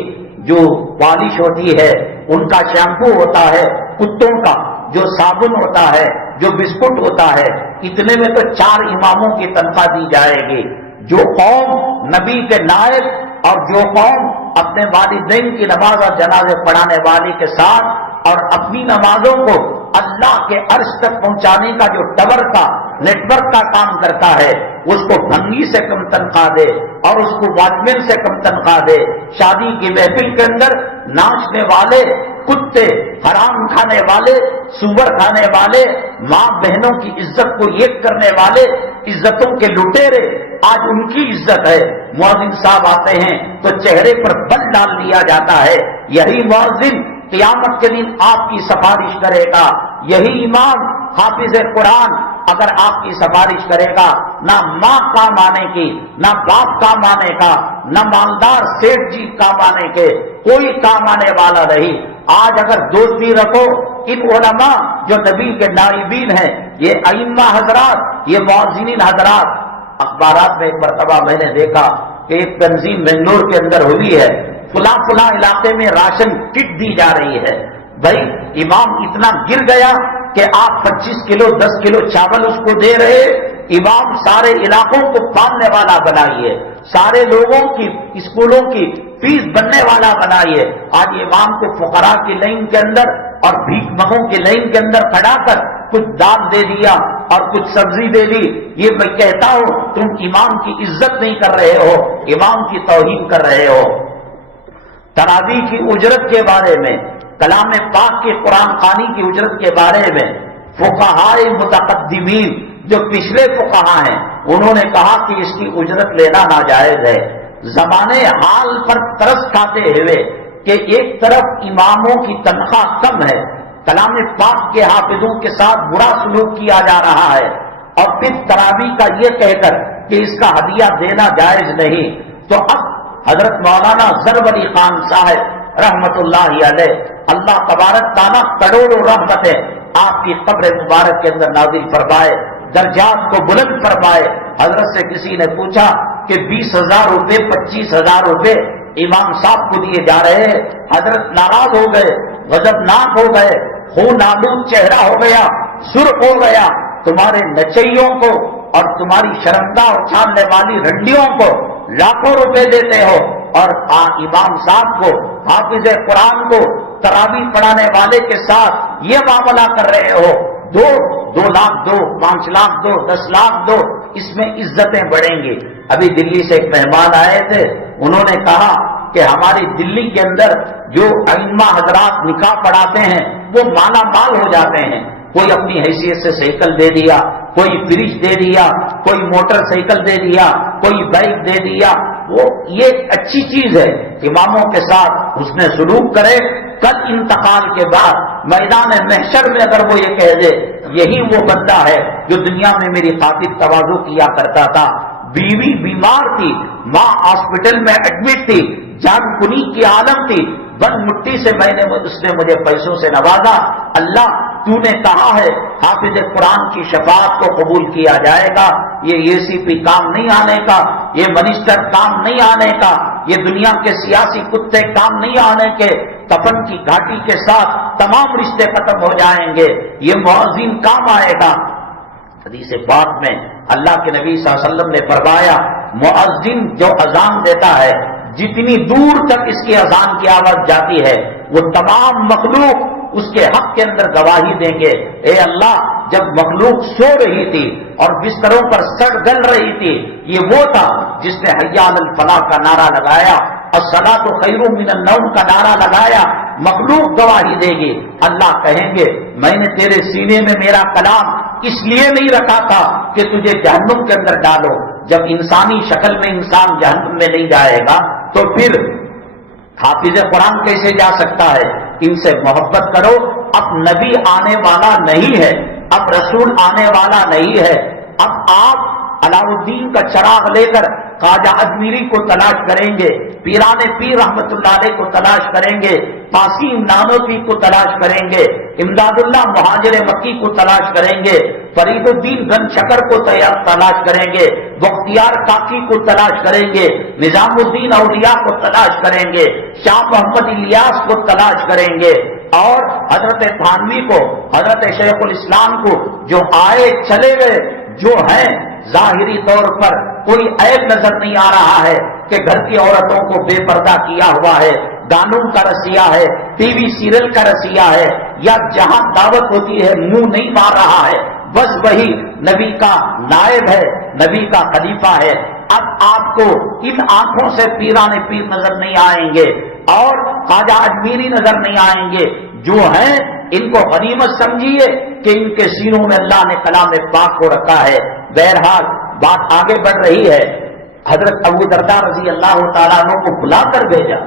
جو پالش ہوتی ہے، ان کا شیمپو ہوتا ہے، کتوں کا جو صابن ہوتا ہے، جو بسکٹ ہوتا ہے، اتنے میں تو 4 اماموں کی تنخواہ دی جائے گی. جو قوم نبی کے نائب اور جو قوم اپنے والدین کی نماز اور جنازے پڑھانے والے کے ساتھ اور اپنی نمازوں کو اللہ کے عرش تک پہنچانے کا جو ٹاور کا نیٹ ورک کا کام کرتا ہے، اس کو بھنگی سے کم تنخواہ دے اور اس کو واچ مین سے کم تنخواہ دے. شادی کی محفل کے اندر ناچنے والے کتے، حرام کھانے والے، سور کھانے والے، ماں بہنوں کی عزت کو یک کرنے والے، عزتوں کے لٹیرے، آج ان کی عزت ہے. مؤذن صاحب آتے ہیں تو چہرے پر بل ڈال دیا جاتا ہے. یہی مؤذن قیامت کے دن آپ کی سفارش کرے گا. یہی امام حافظ قرآن اگر آپ کی سفارش کرے گا، نہ ماں کام آنے کی، نہ باپ کام آنے کا، نہ مالدار سیٹھ جی کام آنے کے، کوئی کام آنے والا نہیں. آج اگر دوستی رکھو ان علماء جو نبی کے نائبین ہیں، یہ ائمہ حضرات، یہ مؤذنین حضرات. اخبارات میں ایک مرتبہ میں نے دیکھا کہ ایک تنظیم بنگلور کے اندر ہوئی ہے، فلاں فلاں علاقے میں راشن کٹ دی جا رہی ہے. بھائی امام اتنا گر گیا کہ آپ 25 کلو 10 کلو چاول اس کو دے رہے. امام سارے علاقوں کو پالنے والا بنائیے، سارے لوگوں کی اسکولوں کی فیس بننے والا بنائیے. آج امام کو فقراء کی لائن کے اندر اور بھیک مگوں کی لائن کے اندر کھڑا کر کچھ دال دے دیا اور کچھ سبزی دے دی. یہ میں کہتا ہوں تم امام کی عزت نہیں کر رہے ہو، امام کی توہین کر رہے ہو. تراویح کی اجرت کے بارے میں، کلام پاک کے قرآن خوانی کی اجرت کے بارے میں فقہائے متقدمین جو پچھلے فقہا ہیں انہوں نے کہا کہ اس کی اجرت لینا ناجائز ہے. زمانے حال پر ترس کھاتے ہوئے کہ ایک طرف اماموں کی تنخواہ کم ہے، کلام پاک کے حافظوں کے ساتھ برا سلوک کیا جا رہا ہے، اور پھر تراویح کا یہ کہہ کر کہ اس کا ہدیہ دینا جائز نہیں، تو اب حضرت مولانا ظفر علی خان صاحب رحمت اللہ علیہ، اللہ تبارک تعالیٰ کروڑوں رحمتیں آپ کی قبر مبارک کے اندر نازل فرمائے، درجات کو بلند فرمائے. حضرت سے کسی نے پوچھا کہ 20,000 روپے 25,000 روپے امام صاحب کو دیے جا رہے ہیں. حضرت ناراض ہو گئے، غضبناک ہو گئے، خون آلود چہرہ ہو گیا، سرخ ہو گیا. تمہارے نچیوں کو اور تمہاری شرمگاہ اچھالنے والی رنڈیوں کو لاکھوں روپے دیتے ہو، اور امام صاحب کو، حافظ قرآن کو، تراویح پڑھانے والے کے ساتھ یہ معاملہ کر رہے ہو. 2 لاکھ دو، 5 لاکھ دو، 10 لاکھ دو، اس میں عزتیں بڑھیں گی. ابھی دلی سے ایک مہمان آئے تھے، انہوں نے کہا کہ ہماری دلی کے اندر جو ائمہ حضرات نکاح پڑھاتے ہیں وہ مالا مال ہو جاتے ہیں. کوئی اپنی حیثیت سے سائیکل دے دیا، کوئی فریج دے دیا، کوئی موٹر سائیکل دے دیا، کوئی بائک دے دیا. وہ یہ اچھی چیز ہے، اماموں کے ساتھ حسن سلوک کرے. کل انتقال کے بعد میدان محشر میں اگر وہ یہ کہہ دے یہی وہ بندہ ہے جو دنیا میں میری خاطر تواضع کیا کرتا تھا، بیوی بیمار تھی، ماں ہاسپٹل میں ایڈمٹ تھی، جان کنی کی عالم تھی، بند مٹی سے اس نے مجھے پیسوں سے نوازا، اللہ تو نے کہا ہے حافظ قرآن کی شفاعت کو قبول کیا جائے گا، یہ سی پی کام نہیں آنے کا، یہ منسٹر کام نہیں آنے کا، یہ دنیا کے سیاسی کتے کام نہیں آنے کے، کفن کی گھاٹی کے ساتھ تمام رشتے ختم ہو جائیں گے، یہ مؤذن کام آئے گا. حدیث پاک میں اللہ کے نبی صلی اللہ علیہ وسلم نے فرمایا مؤذن جو اذان دیتا ہے جتنی دور تک اس کی اذان کی آواز جاتی ہے وہ تمام مخلوق اس کے حق کے اندر گواہی دیں گے. اے اللہ، جب مخلوق سو رہی تھی اور بستروں پر سڑ گل رہی تھی، یہ وہ تھا جس نے حی علی الفلاح کا نعرہ لگایا، الصلاۃ خیر من النوم کا نعرہ لگایا، مخلوق گواہی دے گی. اللہ کہیں گے میں نے تیرے سینے میں میرا کلام اس لیے نہیں رکھا تھا کہ تجھے جہنم کے اندر ڈالو. جب انسانی شکل میں انسان جہنم میں نہیں جائے گا تو پھر حافظ قرآن کیسے جا سکتا ہے؟ ان سے محبت کرو. اب نبی آنے والا نہیں ہے، اب رسول آنے والا نہیں ہے. اب آپ علاء الدین کا چراغ لے کر خواجہ اجمیری کو تلاش کریں گے، پیران پیر رحمت اللہ علیہ کو تلاش کریں گے، قاسم نانوتوی کو تلاش کریں گے، امداد اللہ مہاجر مکی کو تلاش کریں گے، فرید الدین گن شکر کو تلاش کریں گے، بختیار کاکی کو تلاش کریں گے، نظام الدین اولیاء کو تلاش کریں گے، شاہ محمد الیاس کو تلاش کریں گے، اور حضرت تھانوی کو، حضرت شیخ الاسلام کو، جو آئے چلے گئے، جو ہیں ظاہری طور پر کوئی عیب نظر نہیں آ رہا ہے کہ گھر کی عورتوں کو بے پردہ کیا ہوا ہے، گانوں کا رسیہ ہے، ٹی وی سیریل کا رسیہ ہے، یا جہاں دعوت ہوتی ہے منہ نہیں مار رہا ہے، بس وہی نبی کا نائب ہے، نبی کا خلیفہ ہے. اب آپ کو ان آنکھوں سے پیران پیر نظر نہیں آئیں گے اور خواجہ اجمیری نظر نہیں آئیں گے. جو ہیں ان کو غنیمت سمجھیے کہ ان کے سینوں میں اللہ نے کلام پاک کو رکھا ہے. بہرحال بات آگے بڑھ رہی ہے. حضرت ابو درداء رضی اللہ تعالیٰ عنہ کو بلا کر بھیجا.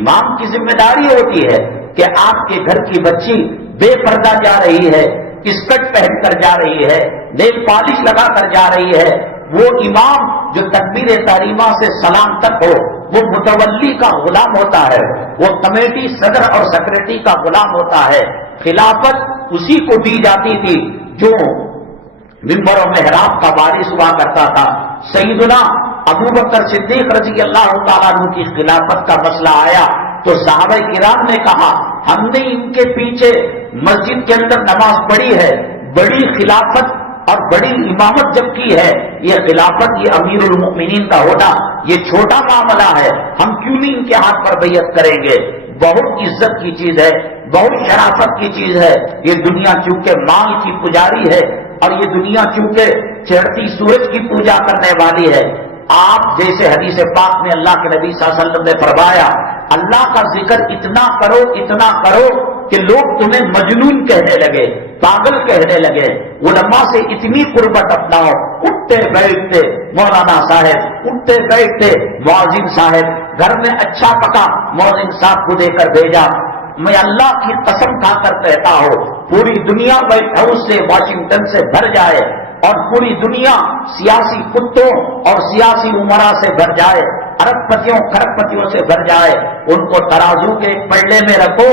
امام کی ذمہ داری ہوتی ہے کہ آپ کے گھر کی بچی بے پردہ جا رہی ہے، اسکرٹ پہن کر جا رہی ہے، نیل پالش لگا کر جا رہی ہے، وہ امام جو تکبیر تحریمہ سے سلام تک ہو وہ متولی کا غلام ہوتا ہے، وہ کمیٹی صدر اور سیکرٹری کا غلام ہوتا ہے. خلافت اسی کو دی جاتی تھی جو منبر و محراب کا وارث ہوا کرتا تھا. سیدنا ابو بکر صدیق رضی اللہ تعالیٰ عنہ کی خلافت کا مسئلہ آیا تو صحابہ کرام نے کہا ہم نے ان کے پیچھے مسجد کے اندر نماز پڑھی ہے، بڑی خلافت اور بڑی امامت جب کی ہے، یہ خلافت، یہ امیر المؤمنین کا ہونا یہ چھوٹا معاملہ ہے، ہم کیوں نہیں ان کے ہاتھ پر بیعت کریں گے؟ بہت عزت کی چیز ہے، بہت شرافت کی چیز ہے. یہ دنیا چونکہ مال کی پجاری ہے اور یہ دنیا چونکہ چڑھتی سورج کی پوجا کرنے والی ہے. آپ جیسے حدیث پاک میں اللہ کے نبی صلی اللہ علیہ وسلم نے فرمایا اللہ کا ذکر اتنا کرو کہ لوگ تمہیں مجنون کہنے لگے، پاگل کہنے لگے. علماء سے اتنی قربت اپناؤ، اٹھتے بیٹھتے مولانا صاحب، اٹھتے بیٹھتے مؤذن صاحب، گھر میں اچھا پکا مؤذن صاحب کو دے کر بھیجا. میں اللہ کی قسم کھا کر کہتا ہوں پوری دنیا وائٹ ہاؤس سے واشنگٹن سے بھر جائے اور پوری دنیا سیاسی کتوں اور سیاسی عمرا سے بھر جائے، ارب پتیوں کھرب پتیوں سے بھر جائے، ان کو ترازو کے پلڑے میں رکھو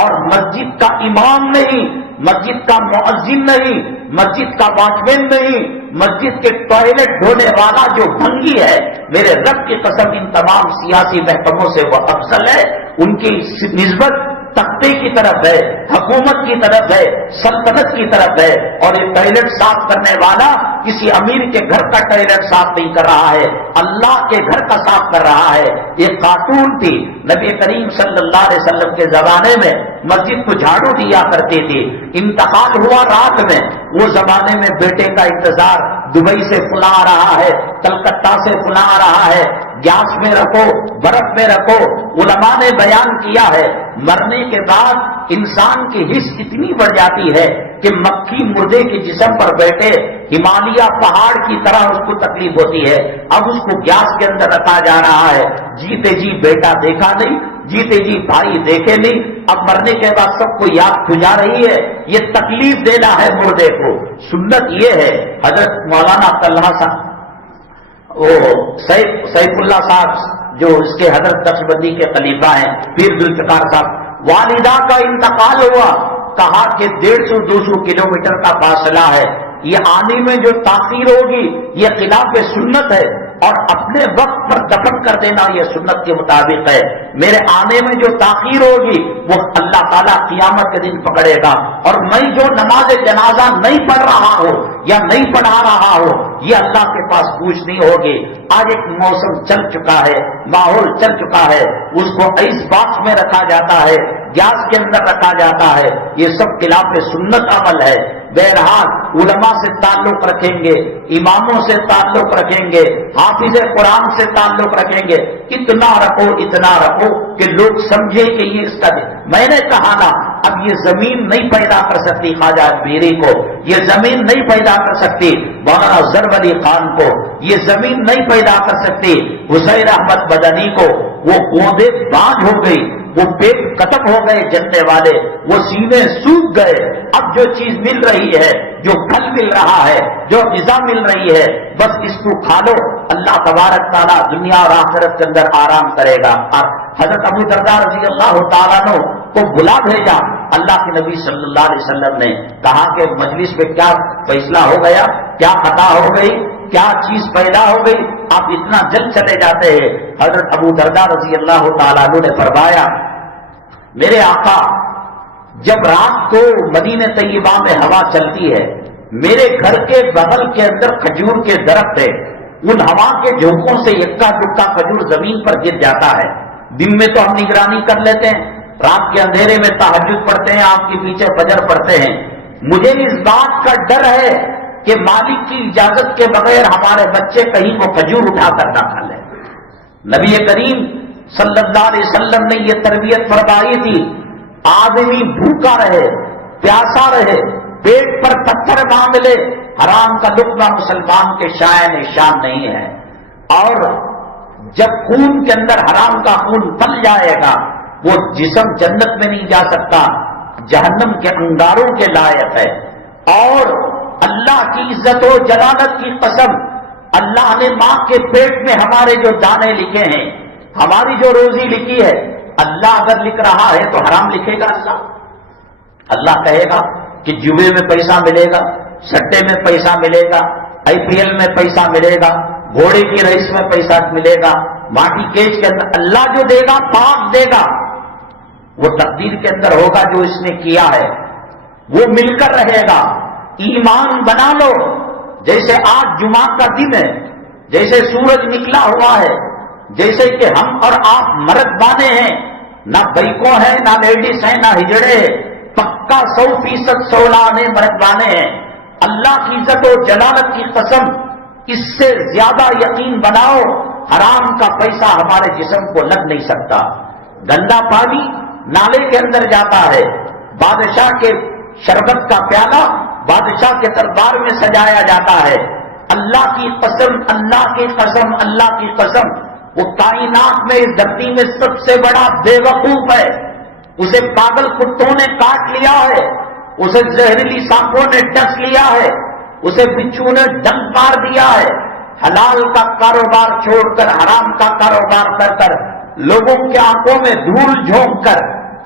اور مسجد کا امام نہیں، مسجد کا مؤذن نہیں، مسجد کا واچمین نہیں، مسجد کے ٹوائلٹ دھونے والا جو بھنگی ہے، میرے رب کی قسم ان تمام سیاسی محکموں سے وہ افضل ہے. ان کی نسبت تختے کی طرف ہے، حکومت کی طرف ہے، سلطنت کی طرف ہے. اور یہ ٹوائلٹ صاف کرنے والا کسی امیر کے گھر کا ٹوائلٹ صاف نہیں کر رہا ہے، اللہ کے گھر کا صاف کر رہا ہے. یہ خاتون تھی نبی کریم صلی اللہ علیہ وسلم کے زمانے میں مسجد کو جھاڑو دیا کرتی تھی. انتقال ہوا رات میں، وہ زمانے میں بیٹے کا انتظار، دبئی سے فلاں آ رہا ہے، کلکتہ سے فلاں آ رہا ہے، گیس میں رکھو، برف میں رکھو. علماء نے بیان کیا ہے مرنے کے بعد انسان کی حس اتنی بڑھ جاتی ہے کہ مکھی مردے کے جسم پر بیٹھے ہمالیہ پہاڑ کی طرح اس کو تکلیف ہوتی ہے، اب اس کو گیس کے اندر رکھا جا رہا ہے، جیتے جی بیٹا دیکھا نہیں، جیتے جی بھائی دیکھے نہیں، اب مرنے کے بعد سب کو یاد کھجا رہی ہے، یہ تکلیف دینا ہے مردے کو۔ سنت یہ ہے، حضرت مولانا طلحہ صاحب وہ سیف اللہ صاحب جو اس کے حضرت نقشبندی کے خلیفہ ہیں، پیر ذوالفقار صاحب، والدہ کا انتقال ہوا، کہا کہ 150-200 کلومیٹر کا فاصلہ ہے، یہ آنے میں جو تاخیر ہوگی یہ خلاف سنت ہے، اور اپنے وقت پر دفن کر دینا یہ سنت کے مطابق ہے۔ میرے آنے میں جو تاخیر ہوگی وہ اللہ تعالیٰ قیامت کے دن پکڑے گا، اور میں جو نماز جنازہ نہیں پڑھ رہا ہو یا نہیں پڑھا رہا ہو یہ اللہ کے پاس پوچھنی ہوگی۔ آج ایک موسم چل چکا ہے، ماحول چل چکا ہے، اس کو ایس باکس میں رکھا جاتا ہے، گیس کے اندر رکھا جاتا ہے، یہ سب خلاف سنت عمل ہے۔ بہرحال علماء سے تعلق رکھیں گے، اماموں سے تعلق رکھیں گے، حافظ قرآن سے تعلق رکھیں گے، اتنا رکھو کہ لوگ سمجھے کہ یہ اس کا میں نے کہا نا، اب یہ زمین نہیں پیدا کر سکتی خواجہ میری کو، یہ زمین نہیں پیدا کر سکتی مولانا ظفر علی خان کو، یہ زمین نہیں پیدا کر سکتی حسین احمد مدنی کو، وہ گوندے بانجھ ہو گئی، وہ پیٹ ختم ہو گئے جننے والے، وہ سینے سوکھ گئے۔ اب جو چیز مل رہی ہے، جو پھل مل رہا ہے، جو غذا مل رہی ہے، بس اس کو کھا لو، اللہ تبارک تعالیٰ دنیا اور آخرت کے اندر آرام کرے گا۔ حضرت ابو درداء رضی اللہ تعالیٰ عنہ کو بلا بھیجا اللہ کے نبی صلی اللہ علیہ وسلم نے، کہا کہ مجلس میں کیا فیصلہ ہو گیا، کیا خطا ہو گئی، کیا چیز پیدا ہو گئی، آپ اتنا جلد چلے جاتے ہیں۔ حضرت ابو درداء رضی اللہ تعالیٰ عنہ نے فرمایا، میرے آقا جب رات کو مدینہ طیبہ میں ہوا چلتی ہے، میرے گھر کے بغل کے اندر کھجور کے درخت ہے، ان ہوا کے جھونکوں سے یکا دکا کھجور زمین پر گر جاتا ہے۔ دن میں تو ہم نگرانی کر لیتے ہیں، رات کے اندھیرے میں تہجد پڑھتے ہیں، آپ کے پیچھے فجر پڑھتے ہیں، مجھے اس بات کا ڈر ہے کہ مالک کی اجازت کے بغیر ہمارے بچے کہیں وہ کھجور اٹھا کر نہ کھا لیں۔ نبی کریم صلی اللہ علیہ وسلم نے یہ تربیت فرمائی تھی، آدمی بھوکا رہے، پیاسا رہے، پیٹ پر پتھر باندھ لے، حرام کا لقمہ مسلمان کے شائن شان نہیں ہے۔ اور جب خون کے اندر حرام کا خون پل جائے گا، وہ جسم جنت میں نہیں جا سکتا، جہنم کے انگاروں کے لائق ہے۔ اور اللہ کی عزت و جلالت کی قسم، اللہ نے ماں کے پیٹ میں ہمارے جو دانے لکھے ہیں، ہماری جو روزی لکھی ہے، اللہ اگر لکھ رہا ہے تو حرام لکھے گا اللہ کہے گا کہ جوئے میں پیسہ ملے گا، سٹے میں پیسہ ملے گا، IPL میں پیسہ ملے گا، گھوڑے کی ریس میں پیسہ ملے گا، ماٹی کیچ کے اندر اللہ جو دے گا پاک دے گا، وہ تقدیر کے اندر ہوگا جو اس نے کیا ہے، وہ مل کر رہے گا۔ ایمان بنا لو، جیسے آج جمعہ کا دن ہے، جیسے سورج نکلا ہوا ہے، جیسے کہ ہم اور آپ مرد بانے ہیں، نہ بیکو ہیں، نہ لیڈیز ہیں، نہ ہجڑے ہیں، پکا 100% سولانے مرد بانے ہیں۔ اللہ کی عزت و جلالت کی قسم، اس سے زیادہ یقین بناؤ، حرام کا پیسہ ہمارے جسم کو لگ نہیں سکتا۔ گندا پانی نالے کے اندر جاتا ہے، بادشاہ کے شربت کا پیالہ بادشاہ کے دربار میں سجایا جاتا ہے۔ اللہ کی قسم، اللہ کی قسم، اللہ کی قسم، وہ کائنات میں اس دھرتی میں سب سے بڑا بے وقوف ہے، اسے پاگل کتوں نے کاٹ لیا ہے، اسے زہریلی سانپوں نے ڈس لیا ہے، اسے بچھو نے ڈنک مار دیا ہے۔ حلال کا کاروبار چھوڑ کر حرام کا کاروبار کر لوگوں کے آنکھوں میں دھول جھونک کر،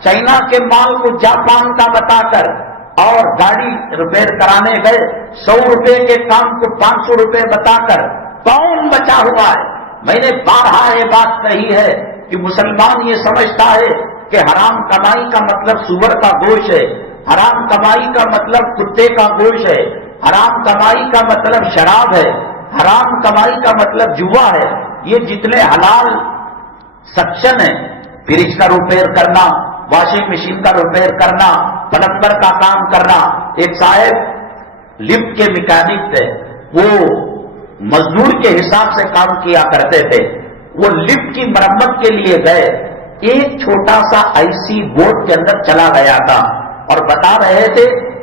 چائنا کے مال کو جاپان کا بتا کر، اور گاڑی ریپیئر کرانے گئے 100 روپے کے کام کو 500 روپے بتا کر کون بچا ہوا ہے؟ میں نے بارہا یہ بات کہی ہے کہ مسلمان یہ سمجھتا ہے کہ حرام کمائی کا مطلب سور کا گوشت ہے، حرام کمائی کا مطلب کتے کا گوشت ہے، حرام کمائی کا مطلب شراب ہے، حرام کمائی کا مطلب جوا ہے۔ یہ جتنے حلال سیکشن ہیں، فریج کا ریپیئر کرنا، واشنگ مشین کا ریپیئر کرنا، پلمبر کا کام کرنا۔ ایک صاحب لفٹ کے میکینک تھے، وہ مزدور کے حساب سے کام کیا کرتے تھے، وہ لفٹ کی مرمت کے لیے گئے، ایک چھوٹا سا IC بورڈ کے اندر چلا گیا تھا اور بتا رہے تھے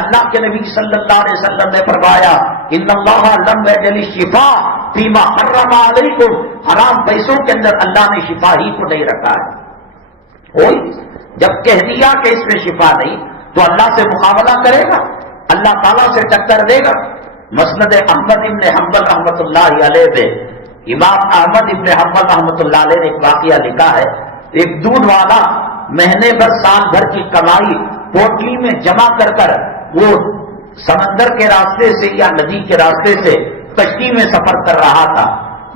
اللہ کے نبی صلی اللہ علیہ وسلم نے فرمایا ان اللہ لم یجعل الشفاء فیما حرم علیکم، حرام پیسوں کے اندر اللہ نے شفا ہی کو نہیں رکھا ہے۔ جب کہہ دیا کہ اس میں شفا نہیں تو اللہ سے مقابلہ کرے گا، اللہ تعالیٰ سے ٹکر دے گا۔ مسند احمد ابن حنبل رحمۃ اللہ علیہ میں امام احمد ابن حنبل رحمۃ اللہ علیہ نے ایک واقعہ لکھا ہے، ایک دودھ والا مہینے بھر سال بھر کی کمائی پوٹلی میں جمع کر کر وہ سمندر کے راستے سے یا ندی کے راستے سے کشتی میں سفر کر رہا تھا۔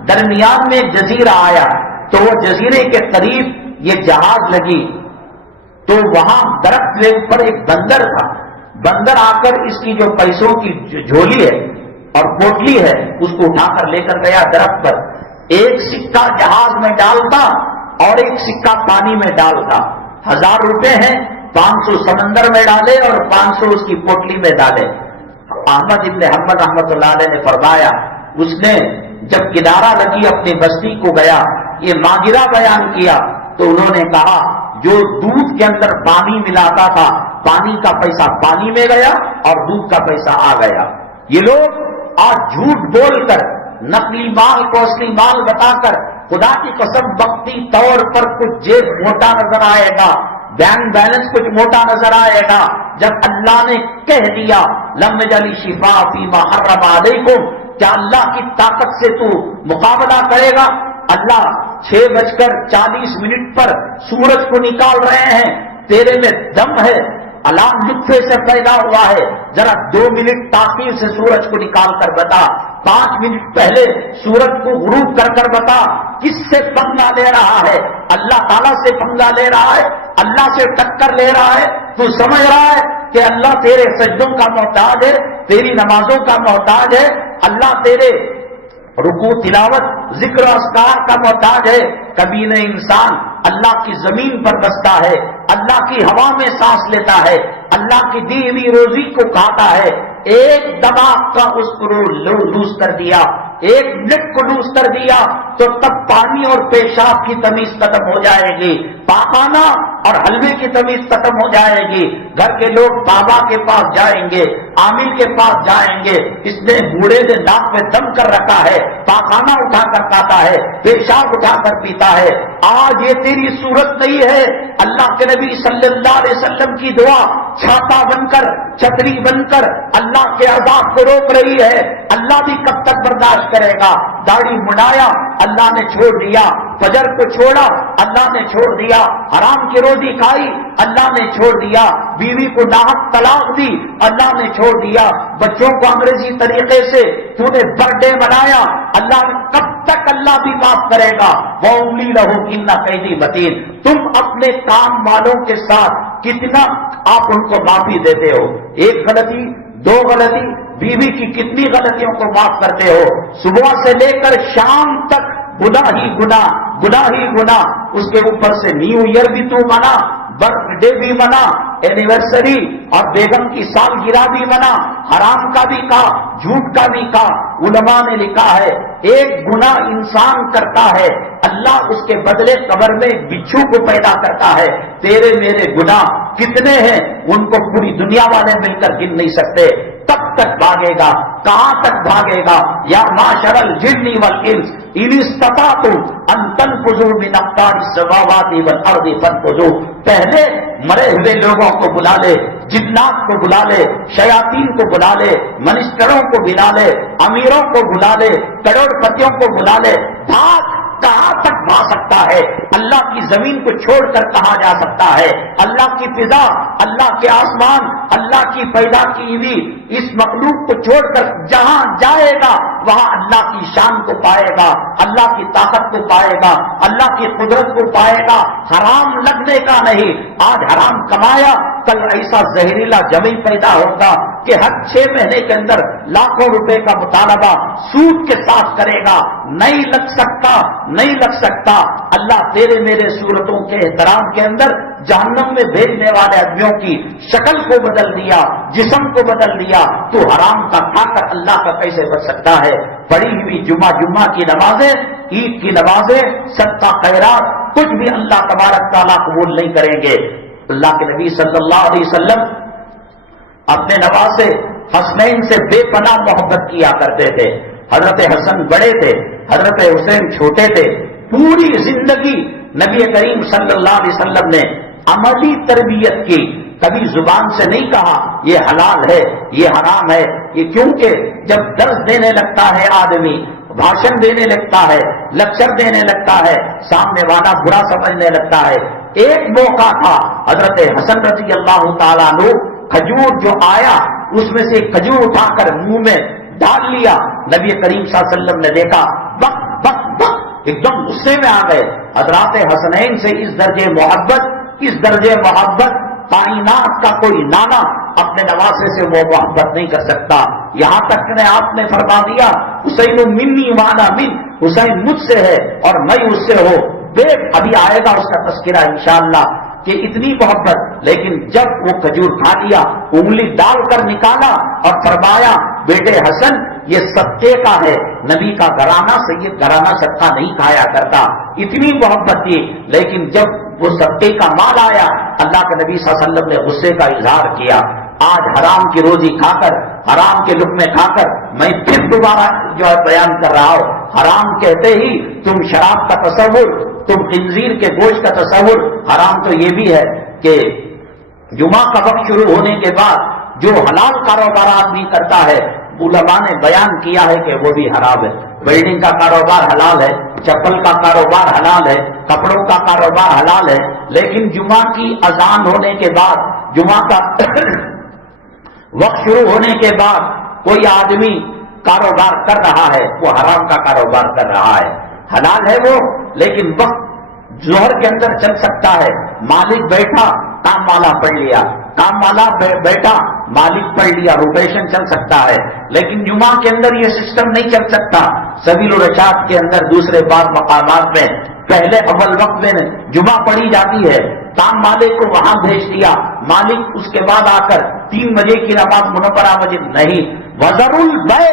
درمیان میں جزیرہ آیا تو وہ جزیرے کے قریب یہ جہاز لگی تو وہاں درخت کے اوپر ایک بندر تھا۔ بندر آ کر اس کی جو پیسوں کی جھولی ہے اور پوٹلی ہے اس کو اٹھا کر لے کر گیا درخت پر۔ ایک سکہ جہاز میں ڈالتا اور ایک سکہ پانی میں ڈالتا۔ 1000 روپے ہیں، 500 سمندر میں ڈالے اور 500 اس کی پوٹلی میں ڈالے۔ احمد ابن حنبل رحمۃ اللہ علیہ نے فرمایا اس نے جب کنارہ لگی اپنی بستی کو گیا، یہ ماجرا بیان کیا تو انہوں نے کہا جو دودھ کے اندر پانی ملاتا تھا پانی کا پیسہ پانی میں گیا اور دودھ کا پیسہ آ گیا۔ یہ لوگ آج جھوٹ بول کر نقلی مال کو اصلی مال بتا کر خدا کی قسم وقتی طور پر کچھ جیب موٹا نظر آئے گا، بینک بیلنس کچھ موٹا نظر آئے گا۔ جب اللہ نے کہہ دیا لم یجعل الشفاء فیما حرم علیکم، کیا اللہ کی طاقت سے تو مقابلہ کرے گا؟ اللہ 6:40 پر سورج کو نکال رہے ہیں، تیرے میں دم ہے، علام لطفے سے پیدا ہوا ہے، ذرا 2 منٹ تاخیر سے سورج کو نکال کر بتا، 5 منٹ پہلے سورج کو غروب کر بتا، کس سے پنگا لے رہا ہے؟ اللہ تعالیٰ سے پنگا لے رہا ہے، اللہ سے ٹکر لے رہا ہے۔ تو سمجھ رہا ہے کہ اللہ تیرے سجدوں کا محتاج ہے، تیری نمازوں کا محتاج ہے، اللہ تیرے رکوع تلاوت ذکر و اذکار کا محتاج ہے۔ کبھی نہ انسان اللہ کی زمین پر بستا ہے، اللہ کی ہوا میں سانس لیتا ہے، اللہ کی دی ہوئی روزی کو کھاتا ہے۔ ایک دماغ کا اس کو لوز کر دیا، ایک منٹ کو لوز کر دیا تو تب پانی اور پیشاب کی تمیز ختم ہو جائے گی، پاخانہ اور حلوے کی تمیز ختم ہو جائے گی۔ گھر کے لوگ بابا کے پاس جائیں گے، عامل کے پاس جائیں گے، اس نے بوڑھے نے ناک میں دم کر رکھا ہے، پاخانہ اٹھا کر کھاتا ہے، پیشاب اٹھا کر پیتا ہے۔ آج یہ تیری صورت نہیں ہے۔ اللہ کے نبی صلی اللہ علیہ وسلم کی دعا چھاتا بن کر، چھتری بن کر اللہ کے عذاب کو روک رہی ہے۔ اللہ بھی کب تک برداشت کرے گا؟ داڑھی مڑایا، اللہ نے چھوڑ دیا، فجر کو چھوڑا، اللہ نے چھوڑ دیا، حرام کی روزی کھائی، اللہ نے چھوڑ دیا، بیوی کو ناحق طلاق دی، اللہ نے چھوڑ دیا، بچوں کو انگریزی طریقے سے تو نے برتھ ڈے منایا، اللہ نے کب تک اللہ بھی معاف کرے گا؟ وَأُمْلِي لَهُمْ إِنَّ كَيْدِي مَتِينٌ۔ تم اپنے کام والوں کے ساتھ کتنا آپ ان کو معافی دیتے ہو؟ 1 غلطی 2 غلطی، بیوی کی کتنی غلطیوں کو معاف کرتے ہو؟ صبح سے لے کر شام تک گناہ ہی گناہ، گناہ ہی گناہ، اس کے اوپر سے نیو ایئر بھی تو منا، برتھ ڈے بھی منا، اینیورسری اور بیگم کی سالگرہ بھی منا، حرام کا بھی کہا، جھوٹ کا بھی کہا۔ علماء نے لکھا ہے ایک گناہ انسان کرتا ہے، اللہ اس کے بدلے قبر میں بچھو کو پیدا کرتا ہے۔ تیرے میرے گناہ کتنے ہیں ان کو پوری دنیا والے مل کر گن نہیں سکتے۔ تب تک بھاگے گا، کہاں تک بھاگے گا؟ یا معاشر الجن والانس ان استطعتم ان تنفذوا من اقطار السماوات والارض فانفذوا۔ پہلے مرے ہوئے لوگوں کو بلا لے، جنات کو بلا لے، شیاطین کو بلا لے، منسٹروں کو بلا لے، امیروں کو بلا لے، کروڑ پتیوں کو بلا لے، بھاگ۔ کہاں تک بھاگ سکتا ہے؟ اللہ کی زمین کو چھوڑ کر کہاں جا سکتا ہے؟ اللہ کی فضا، اللہ کے آسمان، اللہ کی پیدا کی ہوئی اس مخلوق کو چھوڑ کر جہاں جائے گا وہاں اللہ کی شان کو پائے گا، اللہ کی طاقت کو پائے گا، اللہ کی قدرت کو پائے گا، حرام لگنے کا نہیں۔ آج حرام کمایا، کل ایسا زہریلا جمی پیدا ہوگا کہ ہر 6 مہینے کے اندر لاکھوں روپے کا مطالبہ سود کے ساتھ کرے گا۔ نہیں لگ سکتا، نہیں لگ سکتا۔ اللہ تیرے میرے صورتوں کے احترام کے اندر جہنم میں بھیجنے والے آدمیوں کی شکل کو بدل دیا، جسم کو بدل دیا، تو حرام کا کھا کر اللہ کا کیسے بچ سکتا ہے؟ پڑھی ہوئی جمعہ کی نمازیں، عید کی نمازیں، صدقہ خیرات کچھ بھی اللہ تبارک تعالیٰ قبول نہیں کریں گے۔ اللہ کے نبی صلی اللہ علیہ وسلم اپنے نواسے حسنین سے بے پناہ محبت کیا کرتے تھے. حضرت حسن بڑے تھے, حضرت حسین چھوٹے تھے. پوری زندگی نبی کریم صلی اللہ علیہ وسلم نے عملی تربیت کی. کبھی زبان سے نہیں کہا یہ حلال ہے یہ حرام ہے. یہ کیونکہ جب درس دینے لگتا ہے آدمی, بھاشن دینے لگتا ہے, لیکچر دینے لگتا ہے, سامنے والا برا سمجھنے لگتا ہے. ایک موقع تھا حضرت حسن رضی اللہ تعالیٰ عنہ, کھجور جو آیا اس میں سے ایک کھجور اٹھا کر منہ میں ڈال لیا. نبی کریم صلی اللہ علیہ وسلم نے دیکھا, بک بک بک, ایک دم غصے میں آ گئے. حضرات حسنین سے اس درجے محبت کائنات کا کوئی نانا اپنے نواسے سے وہ محبت نہیں کر سکتا. یہاں تک کہ آپ نے فرما دیا حسین منی وانا من, حسین مجھ سے ہے اور میں اس سے ہوں. ابھی آئے گا اس کا تذکرہ انشاءاللہ کہ اتنی محبت. لیکن جب وہ کھجور کھا لیا, انگلی ڈال کر نکالا اور فرمایا بیٹے حسن یہ صدقے کا ہے, نبی کا گھرانہ سید گھرانہ صدقہ نہیں کھایا کرتا. اتنی محبت تھی. لیکن جب وہ صدقے کا مال آیا, اللہ کے نبی صلی اللہ علیہ وسلم نے غصے کا اظہار کیا. آج حرام کی روزی کھا کر, حرام کے لقمے کھا کر میں پھر دوبارہ جو ہے بیان کر رہا ہوں, حرام کہتے ہی تم شراب کا تصور, تم خنزیر کے گوشت کا تصور. حرام تو یہ بھی ہے کہ جمعہ کا وقت شروع ہونے کے بعد جو حلال کاروبار آدمی کرتا ہے, علماء نے بیان کیا ہے کہ وہ بھی حرام ہے. ویلڈنگ کا کاروبار حلال ہے, چپل کا کاروبار حلال ہے, کپڑوں کا کاروبار حلال ہے. لیکن جمعہ کی اذان ہونے کے بعد, جمعہ کا وقت شروع ہونے کے بعد کوئی آدمی کاروبار کر رہا ہے, وہ حرام کا کاروبار کر رہا ہے. حلال ہے وہ, لیکن وقت ظہر کے اندر چل سکتا ہے. مالک بیٹھا کام والا پڑھ لیا, کام والا بیٹھا مالک پڑھ لیا, روٹیشن چل سکتا ہے. لیکن جمعہ کے اندر یہ سسٹم نہیں چل سکتا. سبیل الرشاد کے اندر دوسرے بعض مقامات میں پہلے اول وقت میں جمعہ پڑھی جاتی ہے, کام مالک کو وہاں بھیج دیا, مالک اس کے بعد آ کر 3 بجے کی نماز منورہ مسجد نہیں. وزر البیع,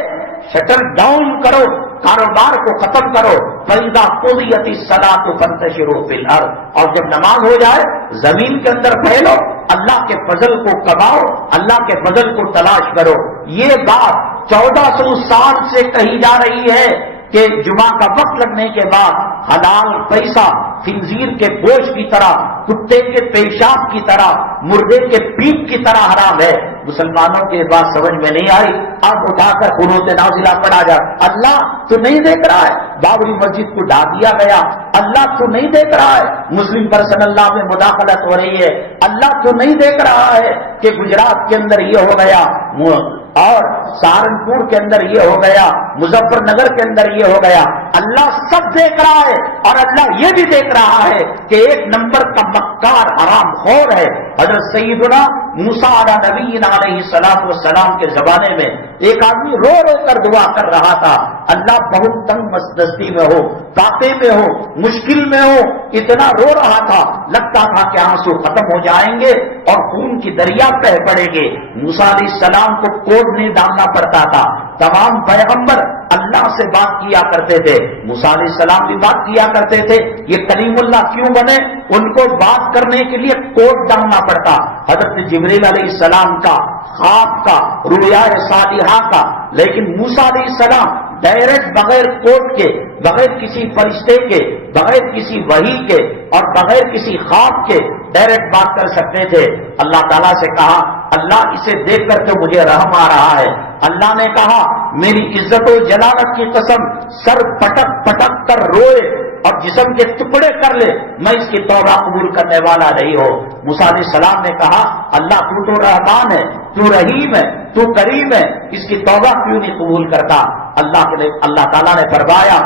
شٹر ڈاؤن کرو, کاروبار کو ختم کرو. فَإِذَا قُضِيَتِ الصَّلَاةُ فَانتَشِرُوا فِي الْأَرْضِ, اور جب نماز ہو جائے زمین کے اندر پھیلو, اللہ کے فضل کو کماؤ, اللہ کے فضل کو تلاش کرو. یہ بات 1400 سال سے کہی جا رہی ہے کہ جمعہ کا وقت لگنے کے بعد حلال پیسہ خنزیر کے گوشت کی طرح, کتے کے پیشاب کی طرح, مردے کے پیپ کی طرح حرام ہے. مسلمانوں کے بات سمجھ میں نہیں آئی. اب اٹھا کر قنوت نازلہ پڑھا جا, اللہ تو نہیں دیکھ رہا ہے بابری مسجد کو ڈھا دیا گیا, اللہ تو نہیں دیکھ رہا ہے مسلم پرسنل لا میں مداخلت ہو رہی ہے, اللہ تو نہیں دیکھ رہا ہے کہ گجرات کے اندر یہ ہو گیا اور سہارنپور کے اندر یہ ہو گیا, مظفر نگر کے اندر یہ ہو گیا. اللہ سب دیکھ رہا ہے, اور اللہ یہ بھی دیکھ رہا ہے کہ ایک نمبر کا مکار حرام خور ہے. حضرت سیدنا موسیٰ علیہ نبینا علیہ الصلوۃ والسلام کے زمانے میں ایک آدمی رو رو کر دعا کر رہا تھا, اللہ بہت تنگ دستی میں ہو, کاتے میں ہو, مشکل میں ہو, اتنا رو رہا تھا لگتا تھا کہ آنسو ختم ہو جائیں گے اور خون کی دریا بہ پڑے گے. موسیٰ علیہ السلام کو کوڈ نہیں ڈالنا پڑتا تھا. تمام پیغمبر اللہ سے بات کیا کرتے تھے, موسیٰ علیہ السلام بھی بات کیا کرتے تھے. یہ کلیم اللہ کیوں بنے؟ ان کو بات کرنے کے لیے کوڈ ڈالنا پڑتا. حضرت جبریل علیہ السلام کا خواب کا, رؤیا صالحہ کا, لیکن موسیٰ علیہ السلام ڈائریکٹ بغیر کوڈ کے, بغیر کسی فرشتے کے, بغیر کسی وحی کے اور بغیر کسی خواب کے ڈائریکٹ بات کر سکتے تھے. اللہ تعالیٰ سے کہا, اللہ اسے دیکھ کر تو مجھے رحم آ رہا ہے. اللہ نے کہا میری عزت و جلالت کی قسم, سر پٹک پٹک کر روئے اور جسم کے ٹکڑے کر لے, میں اس کی توبہ قبول کرنے والا نہیں ہو. موسیٰ علیہ السلام نے کہا اللہ تو رحمان ہے, تو رحیم ہے, تو کریم ہے, اس کی توبہ کیوں نہیں قبول کرتا؟ اللہ تعالیٰ نے فرمایا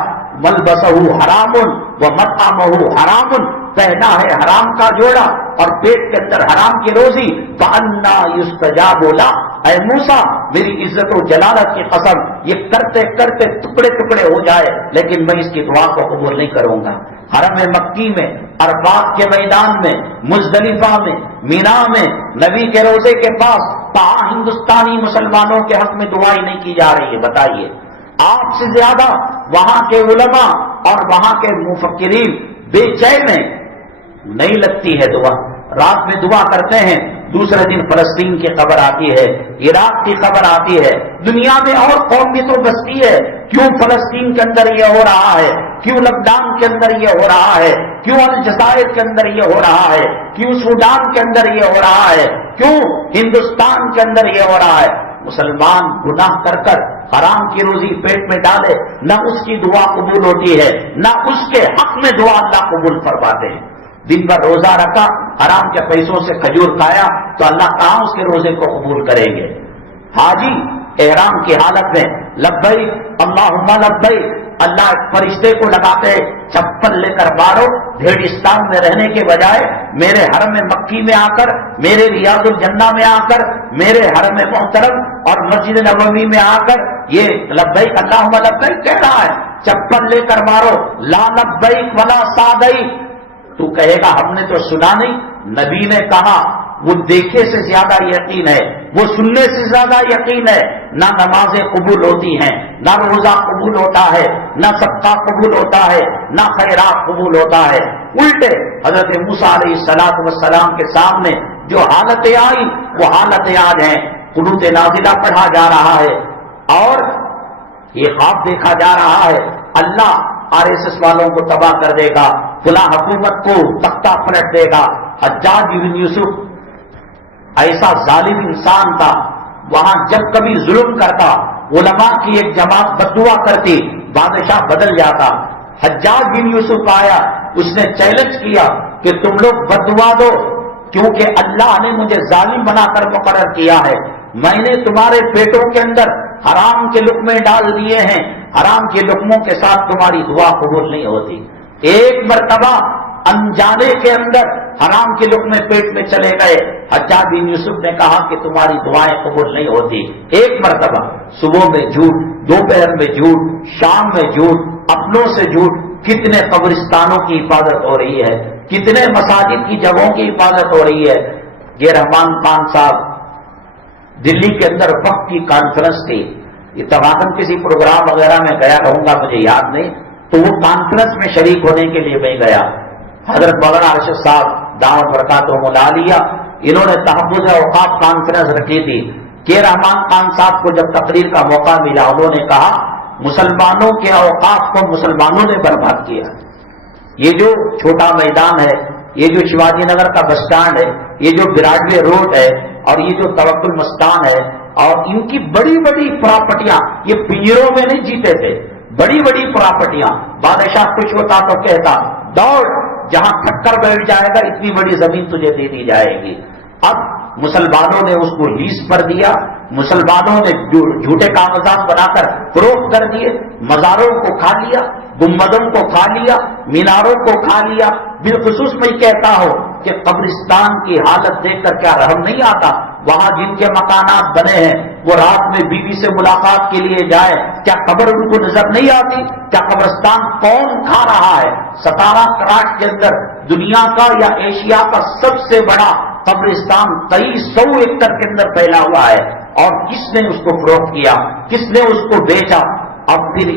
ملبسہ حرام و مطعمہ حرام, پہنا ہے حرام کا جوڑا اور پیٹ کے اندر حرام کی روزی. فَأَنَّا يُسْتَجَابُ لَهُ, اے موسیٰ میری عزت و جلالت کی قسم یہ کرتے کرتے ٹکڑے ٹکڑے ہو جائے لیکن میں اس کی دعا کو قبول نہیں کروں گا. حرم مکی میں, عرفات کے میدان میں, مزدلفہ میں, مینا میں, نبی کے روزے کے پاس ہندوستانی مسلمانوں کے حق میں دعائیں نہیں کی جا رہی ہے. بتائیے آپ سے زیادہ وہاں کے علماء اور وہاں کے مفکرین بے چین ہیں, نہیں لگتی ہے دعا. رات میں دعا کرتے ہیں دوسرے دن فلسطین کی خبر آتی ہے، عراق کی خبر آتی ہے، دنیا میں اور قوم بھی تو بستی ہے، کیوں فلسطین کے اندر یہ ہو رہا ہے، کیوں لبنان کے اندر یہ ہو رہا ہے، کیوں الجزائر کے اندر یہ ہو رہا ہے، کیوں سوڈان کے اندر یہ ہو رہا ہے، کیوں ہندوستان کے اندر یہ ہو رہا ہے؟ مسلمان گناہ کر کر حرام کی روزی پیٹ میں ڈالے، نہ اس کی دعا قبول ہوتی ہے، نہ اس کے حق میں دعا اللہ قبول فرماتے ہیں۔ دن بھر روزہ رکھا، حرام کے پیسوں سے کھجور کھایا تو اللہ کہاں اس کے روزے کو قبول کریں گے؟ حاجی احرام کی حالت میں لبیک اللہم لبیک، اللہ ایک فرشتے کو لگاتے چپل لے کر مارو، بھیڑستان میں رہنے کے بجائے میرے حرم مکی میں آ کر، میرے ریاض الجنہ میں آ کر، میرے حرم محترم اور مسجد نبوی میں آ کر یہ لبیک اللہم لبیک کہہ رہا ہے، چپل لے کر مارو، لا لبیک ولا سعدیک۔ تو کہے گا ہم نے تو سنا نہیں، نبی نے کہا، وہ دیکھے سے زیادہ یقین ہے، وہ سننے سے زیادہ یقین ہے، نہ نمازیں قبول ہوتی ہیں، نہ روزہ قبول ہوتا ہے، نہ صدقہ قبول ہوتا ہے، نہ خیرات قبول ہوتا ہے۔ الٹے حضرت موسیٰ علیہ السلام کے سامنے جو حالتیں آئی وہ حالتیں آج ہیں۔ قنوت نازلہ پڑھا جا رہا ہے اور یہ خواب دیکھا جا رہا ہے، اللہ RSS والوں کو تباہ کر دے گا، فلاں حکومت کو تختہ پلٹ دے گا۔ حجاج بن یوسف ایسا ظالم انسان تھا، وہاں جب کبھی ظلم کرتا علماء کی ایک جماعت بددعا کرتی، بادشاہ بدل جاتا۔ حجاج بن یوسف آیا، اس نے چیلنج کیا کہ تم لوگ بددعا دو، کیونکہ اللہ نے مجھے ظالم بنا کر مقرر کیا ہے، میں نے تمہارے پیٹوں کے اندر حرام کے لقمے ڈال دیے ہیں، حرام کے لقموں کے ساتھ تمہاری دعا قبول نہیں ہوتی۔ ایک مرتبہ انجانے کے اندر حرام کے لقمے پیٹ میں چلے گئے، حجاج بن یوسف نے کہا کہ تمہاری دعائیں قبول نہیں ہوتی۔ ایک مرتبہ صبح میں جھوٹ، دوپہر میں جھوٹ، شام میں جھوٹ، اپنوں سے جھوٹ، کتنے قبرستانوں کی حفاظت ہو رہی ہے، کتنے مساجد کی جگہوں کی حفاظت ہو رہی ہے۔ یہ رحمان خان صاحب دلی کے اندر وقت کی کانفرنس تھی، اتفاقاً کسی پروگرام وغیرہ میں گیا رہوں گا مجھے یاد نہیں، تو وہ کانفرنس میں شریک ہونے کے لیے میں گیا۔ حضرت مولانا ارشد صاحب دعوت برکاتہم العالیہ، انہوں نے تحفظ اوقاف کانفرنس رکھی تھی کہ رحمان خان صاحب کو جب تقریر کا موقع ملا، انہوں نے کہا مسلمانوں کے اوقاف کو مسلمانوں نے برباد کیا۔ یہ جو چھوٹا میدان ہے، یہ جو شیواجی نگر کا بس اسٹینڈ ہے، یہ جو براڈ وے روڈ ہے، اور یہ جو توکل مستان ہے، اور ان کی بڑی بڑی پراپرٹیاں، یہ پنجروں میں نہیں جیتے تھے، بڑی بڑی پراپرٹیاں۔ بادشاہ خوش ہوتا تو کہتا دوڑ، جہاں ٹھکر بیٹھ جائے گا اتنی بڑی زمین تجھے دے دی جائے گی۔ اب مسلمانوں نے اس کو لیز پر دیا، مسلمانوں نے جھوٹے کاغذات بنا کر فروخت کر دیے، مزاروں کو کھا لیا، گنبدوں کو کھا لیا، میناروں کو کھا لیا۔ بالخصوص میں کہتا ہوں کہ قبرستان کی حالت دیکھ کر کیا رحم نہیں آتا؟ وہاں جن کے مکانات بنے ہیں وہ رات میں بیوی سے ملاقات کے لیے جائیں، کیا قبر ان کو نظر نہیں آتی؟ کیا قبرستان کون کھا رہا ہے؟ 17 کراچ کے اندر دنیا کا یا ایشیا کا سب سے بڑا قبرستان 2300 ایکڑ کے اندر پھیلا ہوا ہے، اور کس نے اس کو فروخت کیا؟ کس نے اس کو بیچا؟ اب پھر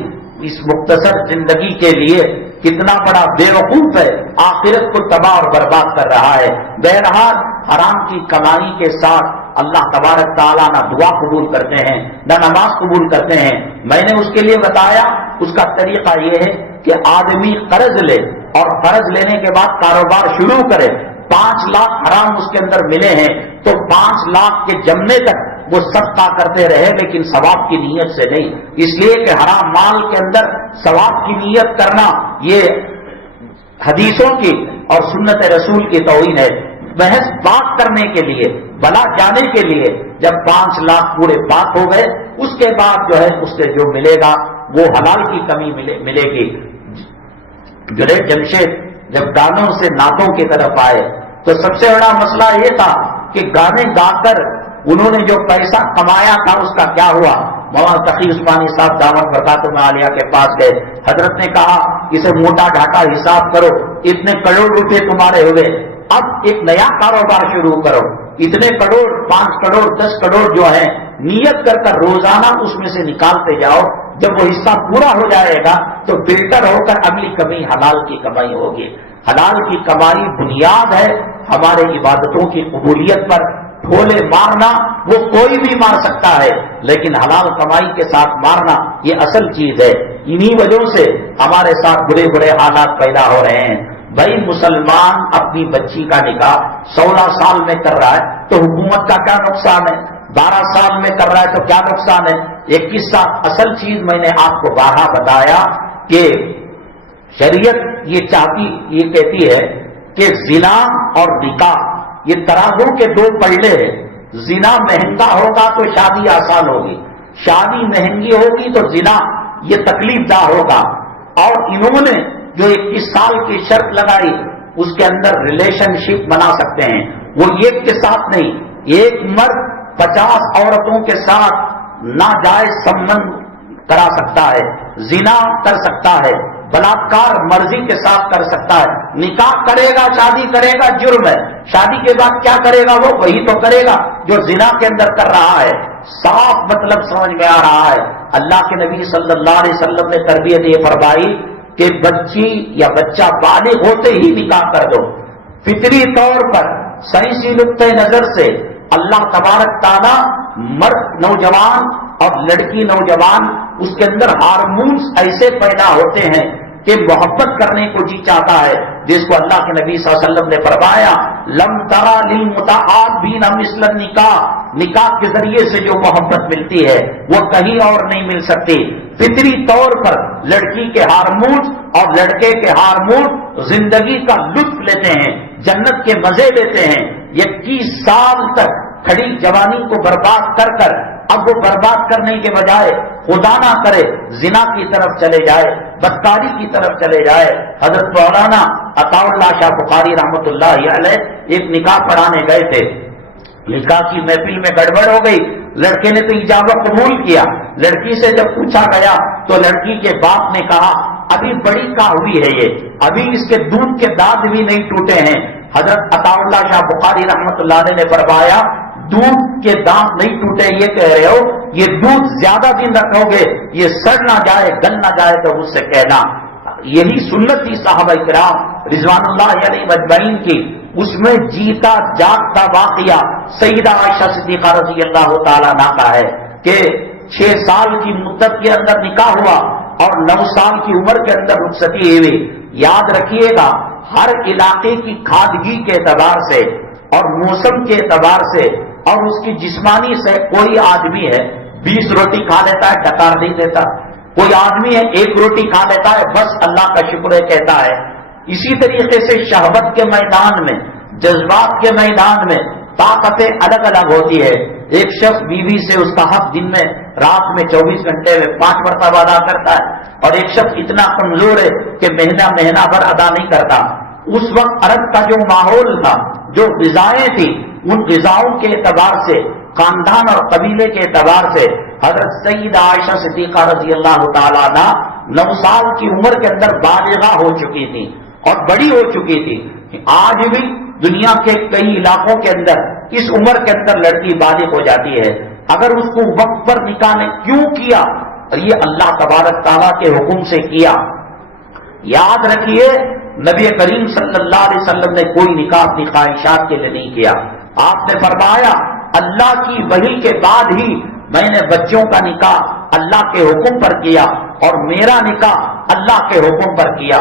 اس مختصر زندگی کے لیے کتنا بڑا بے وقوف ہے، آخرت کو تباہ اور برباد کر رہا ہے۔ بہرحال حرام کی کمائی کے ساتھ اللہ تبارک تعالیٰ نہ دعا قبول کرتے ہیں نہ نماز قبول کرتے ہیں۔ میں نے اس کے لیے بتایا، اس کا طریقہ یہ ہے کہ آدمی قرض لے اور قرض لینے کے بعد کاروبار شروع کرے۔ 5 لاکھ حرام اس کے اندر ملے ہیں تو 5 لاکھ کے جمنے تک وہ صدقہ کرتے رہے، لیکن ثواب کی نیت سے نہیں، اس لیے کہ حرام مال کے اندر ثواب کی نیت کرنا یہ حدیثوں کی اور سنت رسول کی توہین ہے۔ محض بات کرنے کے لیے، بلا جانے کے لیے جب 5 لاکھ پورے بات ہو گئے، اس کے بعد جو ہے اس سے جو ملے گا وہ حلال کی کمی ملے گی۔ جنید جمشید جب گانوں سے نعتوں کی طرف آئے تو سب سے بڑا مسئلہ یہ تھا کہ گانے گا کر انہوں نے جو پیسہ کمایا تھا اس کا کیا ہوا؟ مولانا تقی عثمانی صاحب دعوت برکاتہم العالیہ کے پاس گئے، حضرت نے کہا اسے موٹا ڈھاکا حساب کرو، اتنے کروڑ روپے تمہارے ہوئے، اب ایک نیا کاروبار شروع کرو، اتنے کروڑ، 5 کروڑ، 10 کروڑ جو ہیں نیت کر کر روزانہ اس میں سے نکالتے جاؤ، جب وہ حصہ پورا ہو جائے گا تو بہتر ہو کر اگلی کمی حلال کی کمائی ہوگی۔ حلال کی کمائی بنیاد ہے ہمارے عبادتوں کی قبولیت پر، ڈھولے مارنا وہ کوئی بھی مار سکتا ہے، لیکن حلال کمائی کے ساتھ مارنا یہ اصل چیز ہے۔ انہی وجہ سے ہمارے ساتھ برے برے حالات پیدا ہو رہے ہیں۔ بھائی مسلمان اپنی بچی کا نکاح 16 سال میں کر رہا ہے تو حکومت کا کیا نقصان ہے؟ 12 سال میں کر رہا ہے تو کیا نقصان ہے؟ 21 سال۔ اصل چیز میں نے آپ کو بارہا بتایا کہ شریعت یہ کہتی ہے کہ زنا اور نکاح یہ ترازو کے دو پلڑے ہیں۔ زنا مہنگا ہوگا تو شادی آسان ہوگی، شادی مہنگی ہوگی تو زنا یہ تکلیف دہ ہوگا۔ اور انہوں نے جو 21 سال کی شرط لگائی اس کے اندر ریلیشن شپ بنا سکتے ہیں، وہ ایک کے ساتھ نہیں، ایک مرد 50 عورتوں کے ساتھ ناجائز سمبند کرا سکتا ہے، زنا کر سکتا ہے، بلاکار مرضی کے ساتھ کر سکتا ہے۔ نکاح کرے گا، شادی کرے گا، جرم ہے۔ شادی کے بعد کیا کرے گا؟ وہ وہی تو کرے گا جو زنا کے اندر کر رہا ہے۔ صاف مطلب سمجھ میں آ رہا ہے۔ اللہ کے نبی صلی اللہ علیہ وسلم نے تربیت یہ فرمائی کہ بچی یا بچہ بالغ ہوتے ہی نکاح کر دو۔ فطری طور پر سائنسی نقطۂ نظر سے اللہ تبارک تعالیٰ مرد نوجوان اور لڑکی نوجوان اس کے اندر ہارمونز ایسے پیدا ہوتے ہیں کہ محبت کرنے کو جی چاہتا ہے، جس کو اللہ کے نبی صلی اللہ علیہ وسلم نے فرمایا لم ترى للمتحابین مثل النکاح، نکاح کے ذریعے سے جو محبت ملتی ہے وہ کہیں اور نہیں مل سکتی۔ فطری طور پر لڑکی کے ہارمونز اور لڑکے کے ہارمونز زندگی کا لطف لیتے ہیں، جنت کے مزے لیتے ہیں۔ 21 سال تک کھڑی جوانی کو برباد کر کر اب وہ برباد کرنے کے بجائے خدا نہ کرے زنا کی طرف چلے جائے، بدکاری کی طرف چلے جائے۔ حضرت مولانا عطا اللہ شاہ بخاری رحمۃ اللہ علیہ ایک نکاح پڑھانے گئے تھے، نکاح کی محفل میں گڑبڑ ہو گئی، لڑکے نے تو اجازت قبول کیا، لڑکی سے جب پوچھا گیا تو لڑکی کے باپ نے کہا ابھی بڑی کا ہوئی ہے، یہ ابھی اس کے دودھ کے دانت بھی نہیں ٹوٹے ہیں۔ حضرت عطا اللہ شاہ بخاری رحمۃ اللہ علیہ نے فرمایا دودھ کے دانت نہیں ٹوٹے یہ کہہ رہے ہو، یہ دودھ زیادہ دن رکھو گے یہ سڑ نہ جائے گل نہ جائے تو مجھ سے کہنا۔ یہی سنت تھی صحابہ کرام رضوان اللہ علیہ مجمعین کی۔ اس میں جیتا جاگتا واقعہ سیدہ عائشہ صدیقہ رضی اللہ تعالیٰ عنہا کا ہے کہ 6 سال کی مدت کے اندر نکاح ہوا اور 9 سال کی عمر کے اندر رخصتی ہوئی۔ یاد رکھیے گا ہر علاقے کی کھادگی کے اعتبار سے اور موسم کے اعتبار سے اور اس کی جسمانی سے کوئی آدمی ہے 20 روٹی کھا لیتا ہے ڈکار نہیں دیتا، کوئی آدمی ہے 1 روٹی کھا لیتا ہے بس اللہ کا شکر ہے کہتا ہے۔ اسی طریقے سے شہوت کے میدان میں، جذبات کے میدان میں طاقتیں الگ الگ ہوتی ہے۔ ایک شخص بیوی سے اس کا حق دن میں رات میں 24 گھنٹے میں 5 مرتبہ ادا کرتا ہے، اور ایک شخص اتنا کمزور ہے کہ مہینہ بھر ادا نہیں کرتا۔ اس وقت عرب کا جو ماحول تھا، جو غذائیں تھی، ان غذاؤں کے اعتبار سے، خاندان اور قبیلے کے اعتبار سے حضرت سیدہ عائشہ صدیقہ رضی اللہ تعالیٰ عنہ 9 سال کی عمر کے اندر بالغہ ہو چکی تھی اور بڑی ہو چکی تھی۔ آج بھی دنیا کے کئی علاقوں کے اندر اس عمر کے اندر لڑکی بالغ ہو جاتی ہے۔ اگر اس کو وقت پر نکاح نے کیوں کیا؟ اور یہ اللہ تبارک تعالیٰ کے حکم سے کیا۔ یاد رکھیے نبی کریم صلی اللہ علیہ وسلم نے کوئی نکاح اپنی خواہشات کے لیے نہیں کیا۔ آپ نے فرمایا اللہ کی وحی کے بعد ہی میں نے بچوں کا نکاح اللہ کے حکم پر کیا اور میرا نکاح اللہ کے حکم پر کیا۔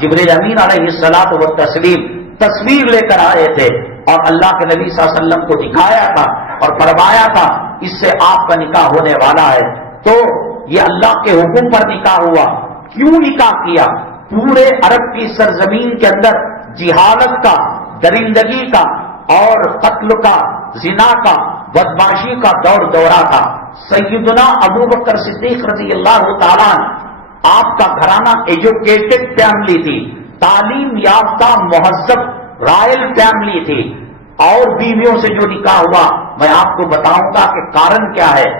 جبریل امین علیہ الصلوۃ والتسلیم تصویر لے کر آئے تھے اور اللہ کے نبی صلی اللہ علیہ وسلم کو دکھایا تھا اور فرمایا تھا اس سے آپ کا نکاح ہونے والا ہے۔ تو یہ اللہ کے حکم پر نکاح ہوا۔ کیوں نکاح کیا؟ پورے عرب کی سرزمین کے اندر جہالت کا، درندگی کا اور قتل کا، زنا کا، بدماشی کا دورہ تھا۔ سیدنا ابو بکر صدیق رضی اللہ تعالیٰ عنہ، آپ کا گھرانہ ایجوکیٹڈ فیملی تھی، تعلیم یافتہ مہذب رائل فیملی تھی، اور بیویوں سے جو نکاح ہوا میں آپ کو بتاؤں گا کہ کارن کیا ہے۔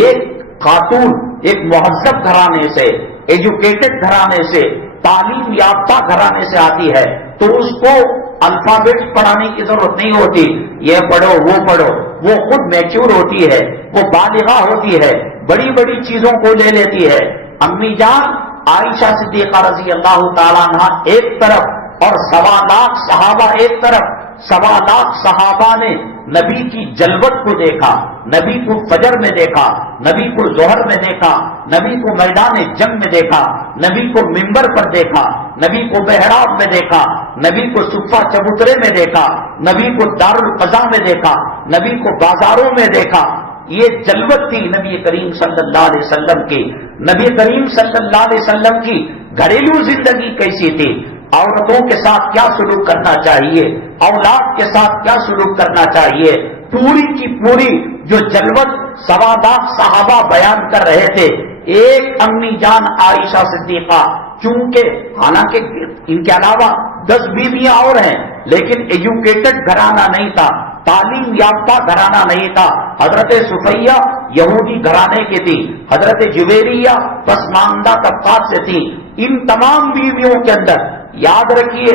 ایک خاتون ایک مہذب گھرانے سے، ایجوکیٹڈ گھرانے سے، تعلیم یافتہ گھرانے سے آتی ہے تو اس کو الفابیٹ پڑھانے کی ضرورت نہیں ہوتی، یہ پڑھو وہ پڑھو، وہ خود میچور ہوتی ہے، وہ بالغہ ہوتی ہے، بڑی بڑی چیزوں کو لے لیتی ہے۔ امی جان عائشہ صدیقہ رضی اللہ تعالیٰ عنہ ایک طرف اور 1.25 لاکھ صحابہ ایک طرف، 1.25 لاکھ صحابہ نے نبی کی جلوت کو دیکھا، نبی کو فجر میں دیکھا، نبی کو ظہر میں دیکھا، نبی کو میدان جنگ میں دیکھا، نبی کو منبر پر دیکھا، نبی کو محراب میں دیکھا، نبی کو صفہ چبوترے میں دیکھا، نبی کو دارالقضا میں دیکھا، نبی کو بازاروں میں دیکھا. یہ جلوت تھی نبی کریم صلی اللہ علیہ وسلم کی. نبی کریم صلی اللہ علیہ وسلم کی گھریلو زندگی کیسی تھی، عورتوں کے ساتھ کیا سلوک کرنا چاہیے، اولاد کے ساتھ کیا سلوک کرنا چاہیے، پوری کی پوری جو جلوت سوادات صحابہ بیان کر رہے تھے. ایک امی جان عائشہ صدیقہ، چونکہ حالانکہ ان کے علاوہ 10 بیویاں اور ہیں، لیکن ایجوکیٹڈ گھرانہ نہیں تھا، تعلیم یافتہ گھرانہ نہیں تھا. حضرت صفیہ یہودی گھرانے کی تھی، حضرت جویریہ پسماندہ طبقات سے تھی. ان تمام بیویوں کے اندر یاد رکھیے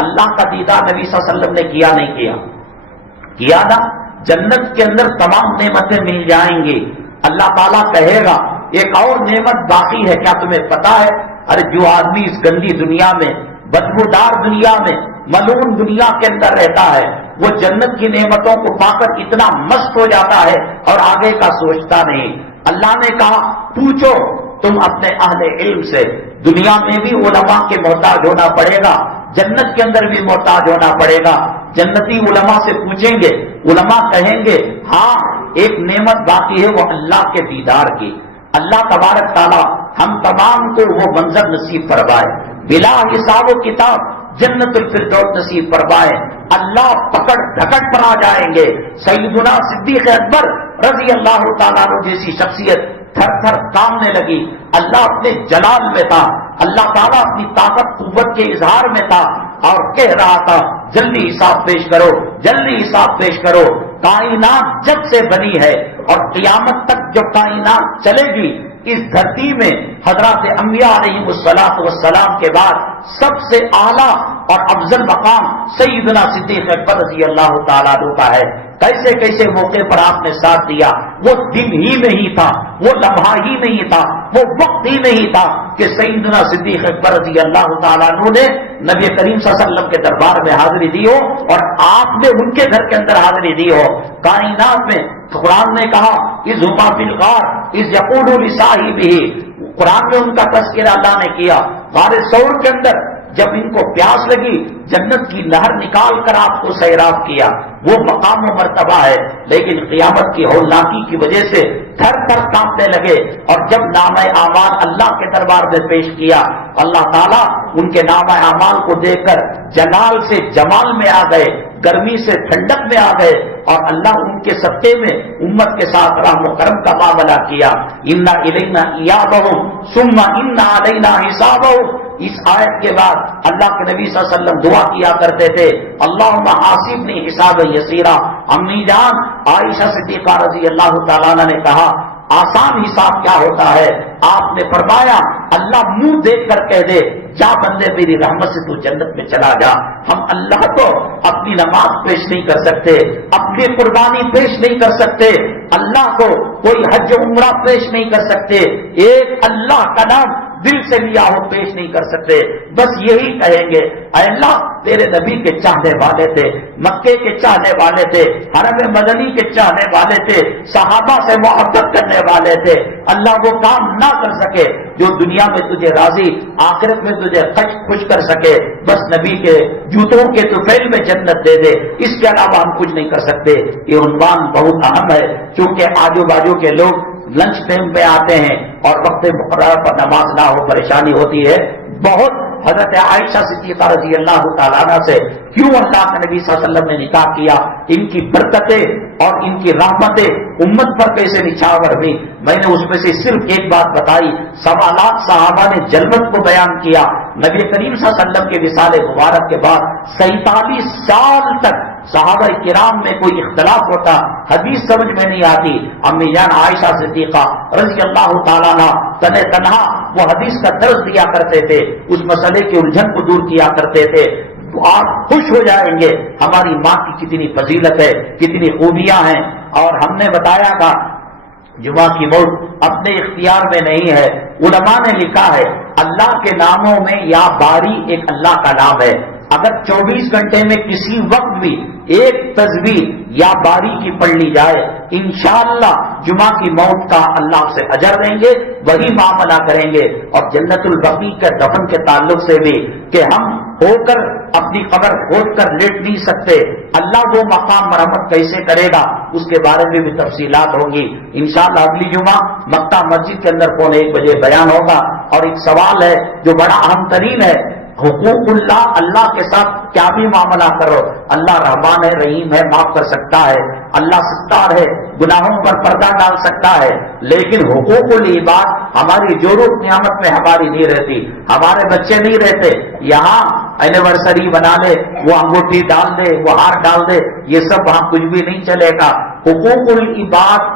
اللہ کا دیدار نبی صلی اللہ علیہ وسلم نے کیا نہیں کیا نا. جنت کے اندر تمام نعمتیں مل جائیں گی. اللہ تعالیٰ کہے گا ایک اور نعمت باقی ہے، کیا تمہیں پتا ہے؟ ارے جو آدمی اس گندی دنیا میں، بدبودار دنیا میں، ملعون دنیا کے اندر رہتا ہے، وہ جنت کی نعمتوں کو پا کر اتنا مست ہو جاتا ہے اور آگے کا سوچتا نہیں. اللہ نے کہا پوچھو تم اپنے اہل علم سے. دنیا میں بھی علماء کے محتاج ہونا پڑے گا، جنت کے اندر بھی محتاج ہونا پڑے گا. جنتی علماء سے پوچھیں گے، علماء کہیں گے ہاں ایک نعمت باقی ہے، وہ اللہ کے دیدار کی. اللہ تبارک تعالیٰ ہم تمام کو وہ منظر نصیب فرمائے، بلا حساب و کتاب جنت الفردوس نصیب فرمائے. اللہ پکڑ دھکڑ پر آ جائیں گے. سیدنا صدیق اکبر رضی اللہ تعالیٰ عنہ جیسی شخصیت تھر تھر کامنے لگی. اللہ اپنے جلال میں تھا، اللہ تعالیٰ اپنی طاقت قوت کے اظہار میں تھا اور کہہ رہا تھا جلدی حساب پیش کرو، جلدی حساب پیش کرو. کائنات جب سے بنی ہے اور قیامت تک جو کائنات چلے گی، اس دھرتی میں حضرات انبیاء علیہم الصلاۃ والسلام کے بعد سب سے اعلیٰ اور افضل مقام سیدنا صدیق اکبر رضی اللہ تعالیٰ عنہ کا ہے. کیسے کیسے موقع پر آپ نے ساتھ دیا. وہ دن ہی نہیں تھا، وہ لمحہ ہی نہیں تھا، وہ وقت ہی نہیں تھا کہ سیدنا صدیق اکبر رضی اللہ تعالیٰ عنہ نے نبی کریم صلی اللہ علیہ وسلم کے دربار میں حاضری دی ہو اور آپ نے ان کے گھر کے اندر حاضری دی ہو. کائنات میں قرآن نے کہا اذ ہما فی الغار اذ یقول لصاحبہ، قرآن میں ان کا تذکرہ اللہ نے کیا. غار ثور کے اندر جب ان کو پیاس لگی، جنت کی نہر نکال کر آپ کو سیراب کیا. وہ مقام و مرتبہ ہے، لیکن قیامت کی ہولناکی کی وجہ سے تھر تھر کانپنے لگے. اور جب نامہ اعمال اللہ کے دربار میں پیش کیا، اللہ تعالیٰ ان کے نامہ اعمال کو دیکھ کر جلال سے جمال میں آ گئے، گرمی سے ٹھنڈک میں آ گئے اور اللہ ان کے صدقے میں امت کے ساتھ رحم و کرم کا معاملہ کیا. انا الینا ایابہم ثم انا علینا حسابہم. اس آیت کے بعد اللہ کے نبی صلی اللہ علیہ وسلم دعا کیا کرتے تھے اللہم حاسبنی حسابا یسیرا. امی جان عائشہ صدیقہ رضی اللہ تعالیٰ عنہ نے کہا آسان حساب کیا ہوتا ہے؟ آپ نے فرمایا اللہ منہ دیکھ کر کہہ دے جا بندے میری رحمت سے تو جنت میں چلا جا. ہم اللہ کو اپنی نماز پیش نہیں کر سکتے، اپنی قربانی پیش نہیں کر سکتے، اللہ کو کوئی حج عمرہ پیش نہیں کر سکتے، ایک اللہ کا نام دل سے لیا ہو پیش نہیں کر سکتے. بس یہی کہیں گے اے اللہ تیرے نبی کے چاہنے والے تھے، مکے کے چاہنے والے تھے، حرم مدنی کے چاہنے والے تھے، صحابہ سے محبت کرنے والے تھے. اللہ وہ کام نہ کر سکے جو دنیا میں تجھے راضی، آخرت میں تجھے خوش کر سکے. بس نبی کے جوتوں کے طفیل میں جنت دے دے، اس کے علاوہ ہم کچھ نہیں کر سکتے. یہ عنوان بہت اہم ہے کیونکہ آجو باجو کے لوگ لنچ ٹائم میں آتے ہیں اور وقت مقررہ پر نماز نہ ہو پریشانی ہوتی ہے. بہت حضرت عائشہ صدیقہ رضی اللہ تعالیٰ عنہ سے کیوں اللہ کے نبی صلی اللہ علیہ وسلم نے نکاح کیا، ان کی برکتیں اور ان کی رحمتیں امت پر کیسے نچھاور ہوئی. میں نے اس میں سے صرف ایک بات بتائی. سوالات صحابہ نے جلوت کو بیان کیا. نبی کریم صلی اللہ علیہ وسلم کے وصال مبارک کے بعد 47 سال تک صحابہ کرام میں کوئی اختلاف ہوتا، حدیث سمجھ میں نہیں آتی. امی جان عائشہ صدیقہ رضی اللہ تعالیٰ عنہ تنہا وہ حدیث کا درس دیا کرتے تھے، اس مسئلے کی الجھن کو دور کیا کرتے تھے. آپ خوش ہو جائیں گے ہماری ماں کی کتنی فضیلت ہے، کتنی خوبیاں ہیں. اور ہم نے بتایا تھا جمعہ کی موت اپنے اختیار میں نہیں ہے. علماء نے لکھا ہے اللہ کے ناموں میں یا باری ایک اللہ کا نام ہے، اگر 24 گھنٹے میں کسی وقت بھی ایک تسبیح یا باری کی پڑھ لی جائے، انشاءاللہ جمعہ کی موت کا اللہ سے اجر دیں گے، وہی معاملہ کریں گے۔ اور جنت البقیع کے دفن کے تعلق سے بھی کہ ہم ہو کر اپنی قبر کھود کر لیٹ نہیں سکتے، اللہ وہ مقام مرمت کیسے کرے گا اس کے بارے میں بھی تفصیلات ہوں گی انشاءاللہ۔ اگلی جمعہ مکہ مسجد کے اندر 1:15 بجے بیان ہوگا۔ اور ایک سوال ہے جو بڑا اہم ترین ہے، حقوق اللہ، اللہ کے ساتھ کیا بھی معاملہ کرو، اللہ رحمان ہے، رحیم ہے، معاف کر سکتا ہے، اللہ ستار ہے، گناہوں پر پردہ ڈال سکتا ہے، لیکن حقوق العباد ہماری ضرورت قیامت میں ہماری نہیں رہتی، ہمارے بچے نہیں رہتے، یہاں اینیورسری بنا لے، وہ انگوٹھی ڈال دے، وہ ہار ڈال دے، یہ سب وہاں کچھ بھی نہیں چلے گا۔ حقوق العباد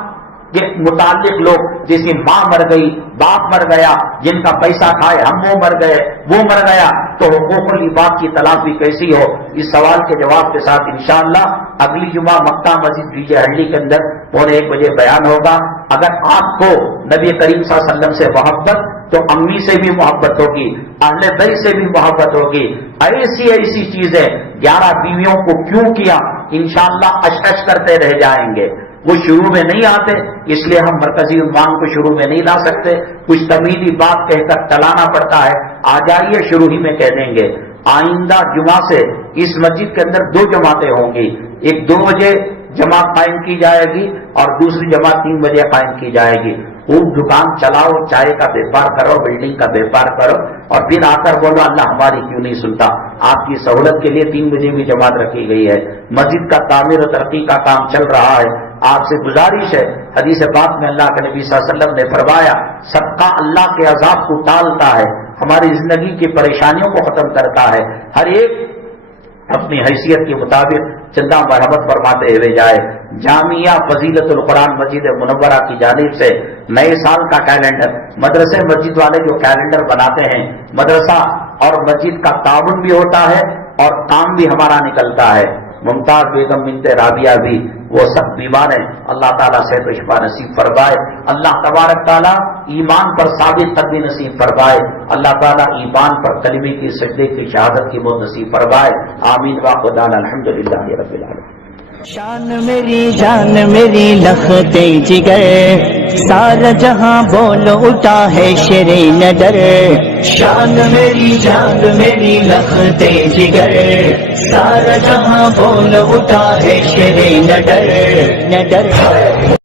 کے متعلق لوگ جیسے ماں مر گئی، باپ مر گیا، جن کا پیسہ کھائے ہم وہ مر گئے، وہ مر گیا، تو حقوق العباد کی تلافی کیسی ہو؟ اس سوال کے جواب کے ساتھ انشاءاللہ اگلی جمعہ مکہ مسجد ڈی جے ہلڈی کے اندر 1:15 بجے بیان ہوگا۔ اگر آپ کو نبی کریم صلی اللہ علیہ وسلم سے محبت تو امی سے بھی محبت ہوگی، اہل بیت سے بھی محبت ہوگی، ایسی ایسی چیزیں 11 بیویوں کو کیوں کیا انشاءاللہ اش کرتے رہ جائیں گے۔ وہ شروع میں نہیں آتے، اس لیے ہم مرکزی عنوان کو شروع میں نہیں لا سکتے، کچھ تمیزی بات کہہ کر چلانا پڑتا ہے۔ آ جائیے شروع ہی میں کہہ دیں گے۔ آئندہ جمعہ سے اس مسجد کے اندر 2 جماعتیں ہوں گی، ایک 2 بجے جماعت قائم کی جائے گی اور دوسری جماعت 3 بجے قائم کی جائے گی۔ خوب دکان چلاؤ، چائے کا بیپار کرو، بلڈنگ کا بیپار کرو، اور پھر آ کر بولو اللہ ہماری کیوں نہیں سنتا۔ آپ کی سہولت کے لیے 3 بجے بھی جماعت رکھی گئی ہے۔ مسجد کا تعمیر و ترقی کا کام چل رہا ہے، آپ سے گزارش ہے، حدیث پاک میں اللہ کے نبی صلی اللہ علیہ وسلم نے فرمایا صدقہ اللہ کے عذاب کو ٹالتا ہے، ہماری زندگی کی پریشانیوں کو ختم کرتا ہے۔ ہر ایک اپنی حیثیت کے مطابق چندہ مرحمت فرماتے ہوئے جائے۔ جامعہ فضیلت القرآن مسجد منورہ کی جانب سے نئے سال کا کیلنڈر، مدرسے مسجد والے جو کیلنڈر بناتے ہیں، مدرسہ اور مسجد کا تعاون بھی ہوتا ہے اور کام بھی ہمارا نکلتا ہے۔ ممتاز بیگم بنت رابعہ بھی وہ سب بیمار ہیں، اللہ تعالیٰ صحت و شفا نصیب فرمائے، اللہ تبارک تعالیٰ ایمان پر ثابت قدمی نصیب فرمائے، اللہ تعالیٰ ایمان پر کلمے کی سجدے کی شہادت کی موت نصیب فرمائے، آمین واخر الحمدللہ رب العالمین۔ شان میری جان میری لختے جگر، سارا جہاں بول اٹھا ہے شیر نڈر۔ شان میری جان میری لختے جگر، سارا جہاں بول اٹھا ہے شیر نڈر۔